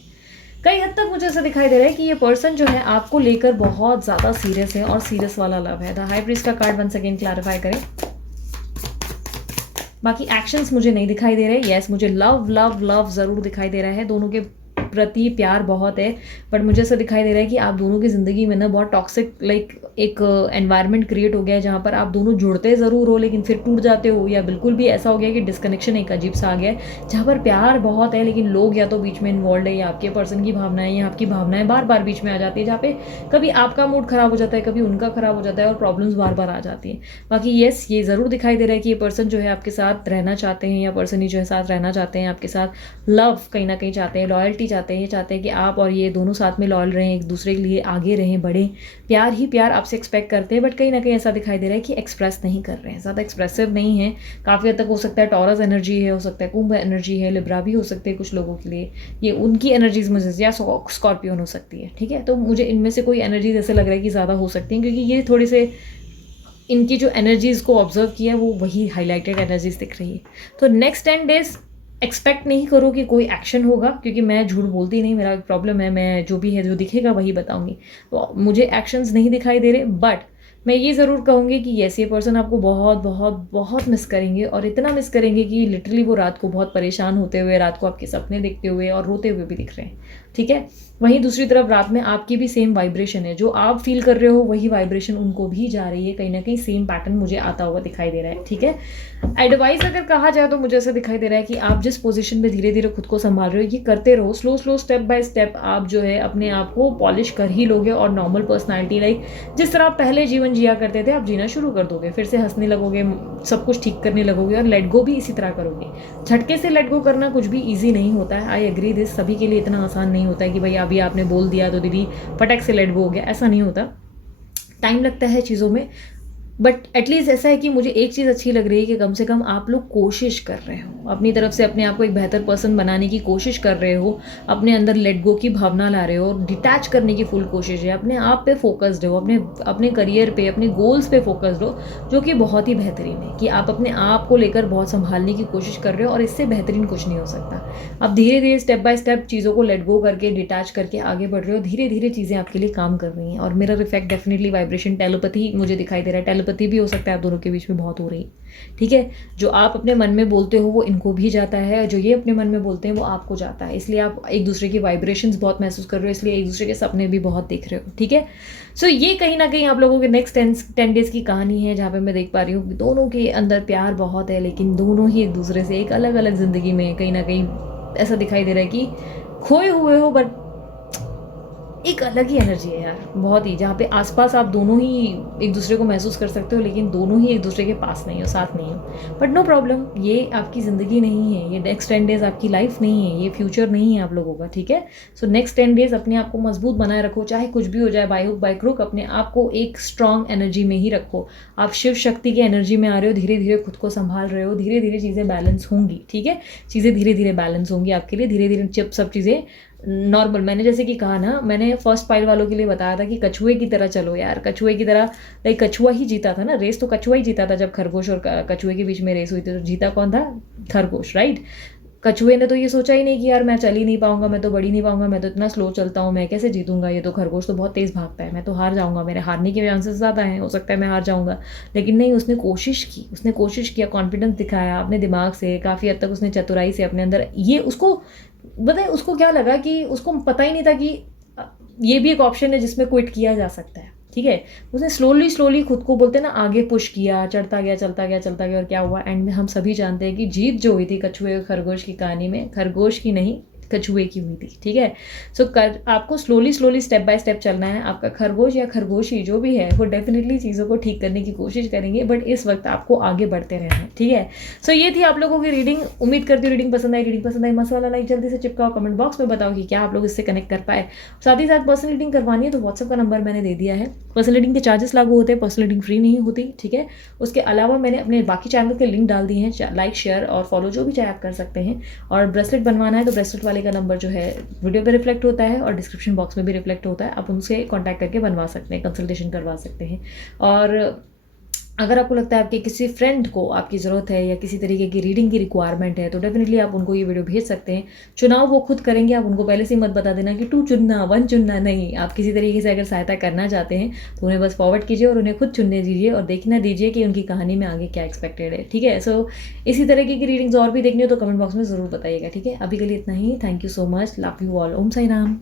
कई हद तक मुझे ऐसा दिखाई दे रहा है कि ये पर्सन जो है आपको लेकर बहुत ज़्यादा सीरियस है, और सीरियस वाला लव है। द हाई प्रीस्ट का कार्ड वंस अगेन क्लैरिफाई करें। बाकी एक्शंस मुझे नहीं दिखाई दे रहे। यस, मुझे लव लव लव ज़रूर दिखाई दे रहा है, दोनों के प्रति प्यार बहुत है, बट मुझे ऐसा दिखाई दे रहा है कि आप दोनों की ज़िंदगी में ना बहुत टॉक्सिक लाइक एक एनवायरनमेंट क्रिएट हो गया है जहाँ पर आप दोनों जुड़ते ज़रूर हो लेकिन फिर टूट जाते हो, या बिल्कुल भी ऐसा हो गया कि डिस्कनेक्शन एक अजीब सा आ गया है जहाँ पर प्यार बहुत है लेकिन लोग या तो बीच में इन्वॉल्व है, या आपके पर्सन की भावनाएं या आपकी भावनाएं बार बार बीच में आ जाती है, जहाँ पे कभी आपका मूड खराब हो जाता है, कभी उनका खराब हो जाता है, और प्रॉब्लम्स बार बार आ जाती हैं। बाकी येस, ये ज़रूर दिखाई दे रहा है कि ये पर्सन जो है आपके साथ रहना चाहते हैं, या पर्सन ही जो है साथ रहना चाहते हैं आपके साथ, लव कहीं ना कहीं चाहते हैं, लॉयल्टी चाहते हैं, ये चाहते हैं कि आप और ये दोनों साथ में लॉयल रहें, एक दूसरे के लिए आगे रहें, बढ़ें, प्यार ही प्यार आपसे एक्सपेक्ट करते हैं, बट कहीं ना कहीं ऐसा दिखाई दे रहा है कि एक्सप्रेस नहीं कर रहे हैं, ज़्यादा एक्सप्रेसिव नहीं है। काफ़ी हद तक हो सकता है टॉरस एनर्जी है, हो सकता है कुंभ एनर्जी है, लिब्रा भी हो सकते हैं कुछ लोगों के लिए, ये उनकी एनर्जीज मुझे, या स्कॉर्पियन हो सकती है, ठीक है। तो मुझे इनमें से कोई एनर्जीज ऐसे लग रहा है कि ज़्यादा हो सकती हैं, क्योंकि ये थोड़े से इनकी जो एनर्जीज़ को ऑब्जर्व किया है वो वही हाईलाइटेड एनर्जीज दिख रही है। तो नेक्स्ट 10 डेज एक्सपेक्ट नहीं करो कि कोई एक्शन होगा, क्योंकि मैं झूठ बोलती नहीं, मेरा प्रॉब्लम है, मैं जो भी है जो दिखेगा वही बताऊंगी, तो मुझे एक्शंस नहीं दिखाई दे रहे। बट मैं ये ज़रूर कहूँगी कि यस, ये पर्सन आपको बहुत बहुत बहुत मिस करेंगे, और इतना मिस करेंगे कि लिटरली वो रात को बहुत परेशान होते हुए, रात को आपके सपने देखते हुए और रोते हुए भी दिख रहे हैं, ठीक है। वहीं दूसरी तरफ रात में आपकी भी सेम वाइब्रेशन है, जो आप फील कर रहे हो वही वाइब्रेशन उनको भी जा रही है, कहीं ना कहीं सेम पैटर्न मुझे आता हुआ दिखाई दे रहा है, ठीक है। एडवाइस अगर कहा जाए तो मुझे ऐसा दिखाई दे रहा है कि आप जिस पोजीशन में धीरे धीरे खुद को संभाल रहे हो, ये करते रहो, slow slow step by step आप जो है अपने आप को पॉलिश कर ही लोगे, और नॉर्मल पर्सनैलिटी लाइक जिस तरह आप पहले जीवन जिया करते थे आप जीना शुरू कर दोगे, फिर से हंसने लगोगे, सब कुछ ठीक करने लगोगे, और लेट गो भी इसी तरह करोगे। झटके से लेट गो करना कुछ भी ईजी नहीं होता है, आई एग्री दिस, सभी के लिए इतना आसान नहीं होता है कि भाई अभी आपने बोल दिया तो दीदी फटक से लेट गो हो गया, ऐसा नहीं होता, टाइम लगता है चीज़ों में। बट एटलीस्ट ऐसा है कि मुझे एक चीज़ अच्छी लग रही है कि कम से कम आप लोग कोशिश कर रहे हो, अपनी तरफ से अपने आप को एक बेहतर पर्सन बनाने की कोशिश कर रहे हो, अपने अंदर लेट गो की भावना ला रहे हो, डिटैच करने की फुल कोशिश है, अपने आप पे फोकस्ड हो, अपने करियर पे, अपने गोल्स पे फोकस्ड हो, जो कि बहुत ही बेहतरीन है कि आप अपने आप को लेकर बहुत संभालने की कोशिश कर रहे हो, और इससे बेहतरीन कुछ नहीं हो सकता। आप धीरे धीरे स्टेप बाय स्टेप चीज़ों को लेट गो करके डिटैच करके आगे बढ़ रहे हो, धीरे धीरे चीज़ें आपके लिए काम कर रही हैं। और mirror effect definitely vibration telepathy मुझे दिखाई दे रहा है, टेलीपैथी भी हो सकता है आप दोनों के बीच में बहुत हो रही, ठीक है। जो आप अपने मन में बोलते हो वो इनको भी जाता है, जो ये अपने मन में बोलते हैं वो आपको जाता है, इसलिए आप एक दूसरे की वाइब्रेशंस बहुत महसूस कर रहे हो, इसलिए एक दूसरे के सपने भी बहुत देख रहे हो, ठीक है। सो ये कहीं ना कहीं आप लोगों के नेक्स्ट 10 डेज की कहानी है, जहाँ पे मैं देख पा रही हूँ कि दोनों के अंदर प्यार बहुत है, लेकिन दोनों ही एक दूसरे से एक अलग अलग जिंदगी में कहीं ना कहीं ऐसा दिखाई दे रहा है कि खोए हुए हो, बट एक अलग ही एनर्जी है यार, बहुत ही, जहाँ पे आसपास आप दोनों ही एक दूसरे को महसूस कर सकते हो, लेकिन दोनों ही एक दूसरे के पास नहीं हो, साथ नहीं हो। बट नो प्रॉब्लम, ये आपकी ज़िंदगी नहीं है, ये नेक्स्ट 10 डेज़ आपकी लाइफ नहीं है, ये फ्यूचर नहीं है आप लोगों का, ठीक है। सो नेक्स्ट 10 डेज़ अपने आप को मजबूत बनाए रखो, चाहे कुछ भी हो जाए, बाई हुक बाई क्रुक अपने आप को एक स्ट्रॉन्ग एनर्जी में ही रखो। आप शिव शक्ति की एनर्जी में आ रहे हो, धीरे धीरे खुद को संभाल रहे हो, धीरे धीरे चीज़ें बैलेंस होंगी, ठीक है। चीज़ें धीरे धीरे बैलेंस होंगी आपके लिए, धीरे धीरे सब चीज़ें नॉर्मल। मैंने जैसे कि कहा ना, मैंने फर्स्ट पाइल वालों के लिए बताया था कि कछुए की तरह चलो यार, कछुए की तरह। लाइक कछुआ ही जीता था ना रेस, तो कछुआ ही जीता था। जब खरगोश और कछुए के बीच में रेस हुई थी तो जीता कौन था? खरगोश, राइट। कछुए ने तो ये सोचा ही नहीं कि यार मैं चल ही नहीं पाऊंगा, मैं तो बढ़ ही नहीं पाऊंगा, मैं तो इतना स्लो चलता हूँ, मैं कैसे जीतूंगा, ये तो खरगोश तो बहुत तेज भागता है, मैं तो हार जाऊंगा, मेरे हारने के चांसेस ज़्यादा हैं, हो सकता है मैं हार जाऊंगा। लेकिन नहीं, उसने कोशिश की, उसने कोशिश किया, कॉन्फिडेंस दिखाया अपने दिमाग से, काफ़ी हद तक उसने चतुराई से अपने अंदर ये उसको बताए। उसको क्या लगा कि उसको पता ही नहीं था कि ये भी एक ऑप्शन है जिसमें क्विट किया जा सकता है, ठीक है। उसने स्लोली स्लोली खुद को, बोलते हैं ना, आगे पुश किया, चढ़ता गया, चलता गया, चलता गया, और क्या हुआ एंड में हम सभी जानते हैं कि जीत जो हुई थी कछुए और खरगोश की कहानी में, खरगोश की नहीं, कछुए की हुई थी, ठीक है। सो आपको slowly slowly step by step चलना है। आपका खरगोश या खरगोशी जो भी है वो डेफिनेटली चीज़ों को ठीक करने की कोशिश करेंगे, बट इस वक्त आपको आगे बढ़ते रहना है, ठीक है। सो ये थी आप लोगों की रीडिंग। उम्मीद करती हूँ रीडिंग पसंद आई। रीडिंग पसंद आई, मस्त वाला लाइक जल्दी से चिपकाओ, कमेंट बॉक्स में बताओ कि क्या आप लोग इससे कनेक्ट कर पाए। साथ ही साथ पर्सनल रीडिंग करवानी है तो व्हाट्सअप का नंबर मैंने दे दिया है। पर्सनल रीडिंग के चार्जेस लागू होते हैं, पर्सनल रीडिंग फ्री नहीं होती, ठीक है। उसके अलावा मैंने अपने बाकी चैनल के लिंक डाल दिए हैं, लाइक शेयर और फॉलो जो भी चाहे आप कर सकते हैं। और ब्रेसलेट बनवाना है तो ब्रेसलेट वाले का नंबर जो है वीडियो पे रिफ्लेक्ट होता है और डिस्क्रिप्शन बॉक्स में भी रिफ्लेक्ट होता है, आप उनसे कांटेक्ट करके बनवा सकते हैं, कंसल्टेशन करवा सकते हैं। और अगर आपको लगता है आपके किसी फ्रेंड को आपकी ज़रूरत है या किसी तरीके की रीडिंग की रिक्वायरमेंट है तो डेफिनेटली आप उनको ये वीडियो भेज सकते हैं। चुनाव वो खुद करेंगे, आप उनको पहले से ही मत बता देना कि 2 चुनना 1 चुनना, नहीं। आप किसी तरीके से अगर सहायता करना चाहते हैं तो उन्हें बस फॉरवर्ड कीजिए और उन्हें खुद चुनने दीजिए और देखना दीजिए कि उनकी कहानी में आगे क्या एक्सपेक्टेड है, ठीक है। सो इसी तरीके की रीडिंग्स और भी देखनी हो तो कमेंट बॉक्स में ज़रूर बताइएगा, ठीक है। अभी के लिए इतना ही। Thank you so much, love you all, Om Sai Ram.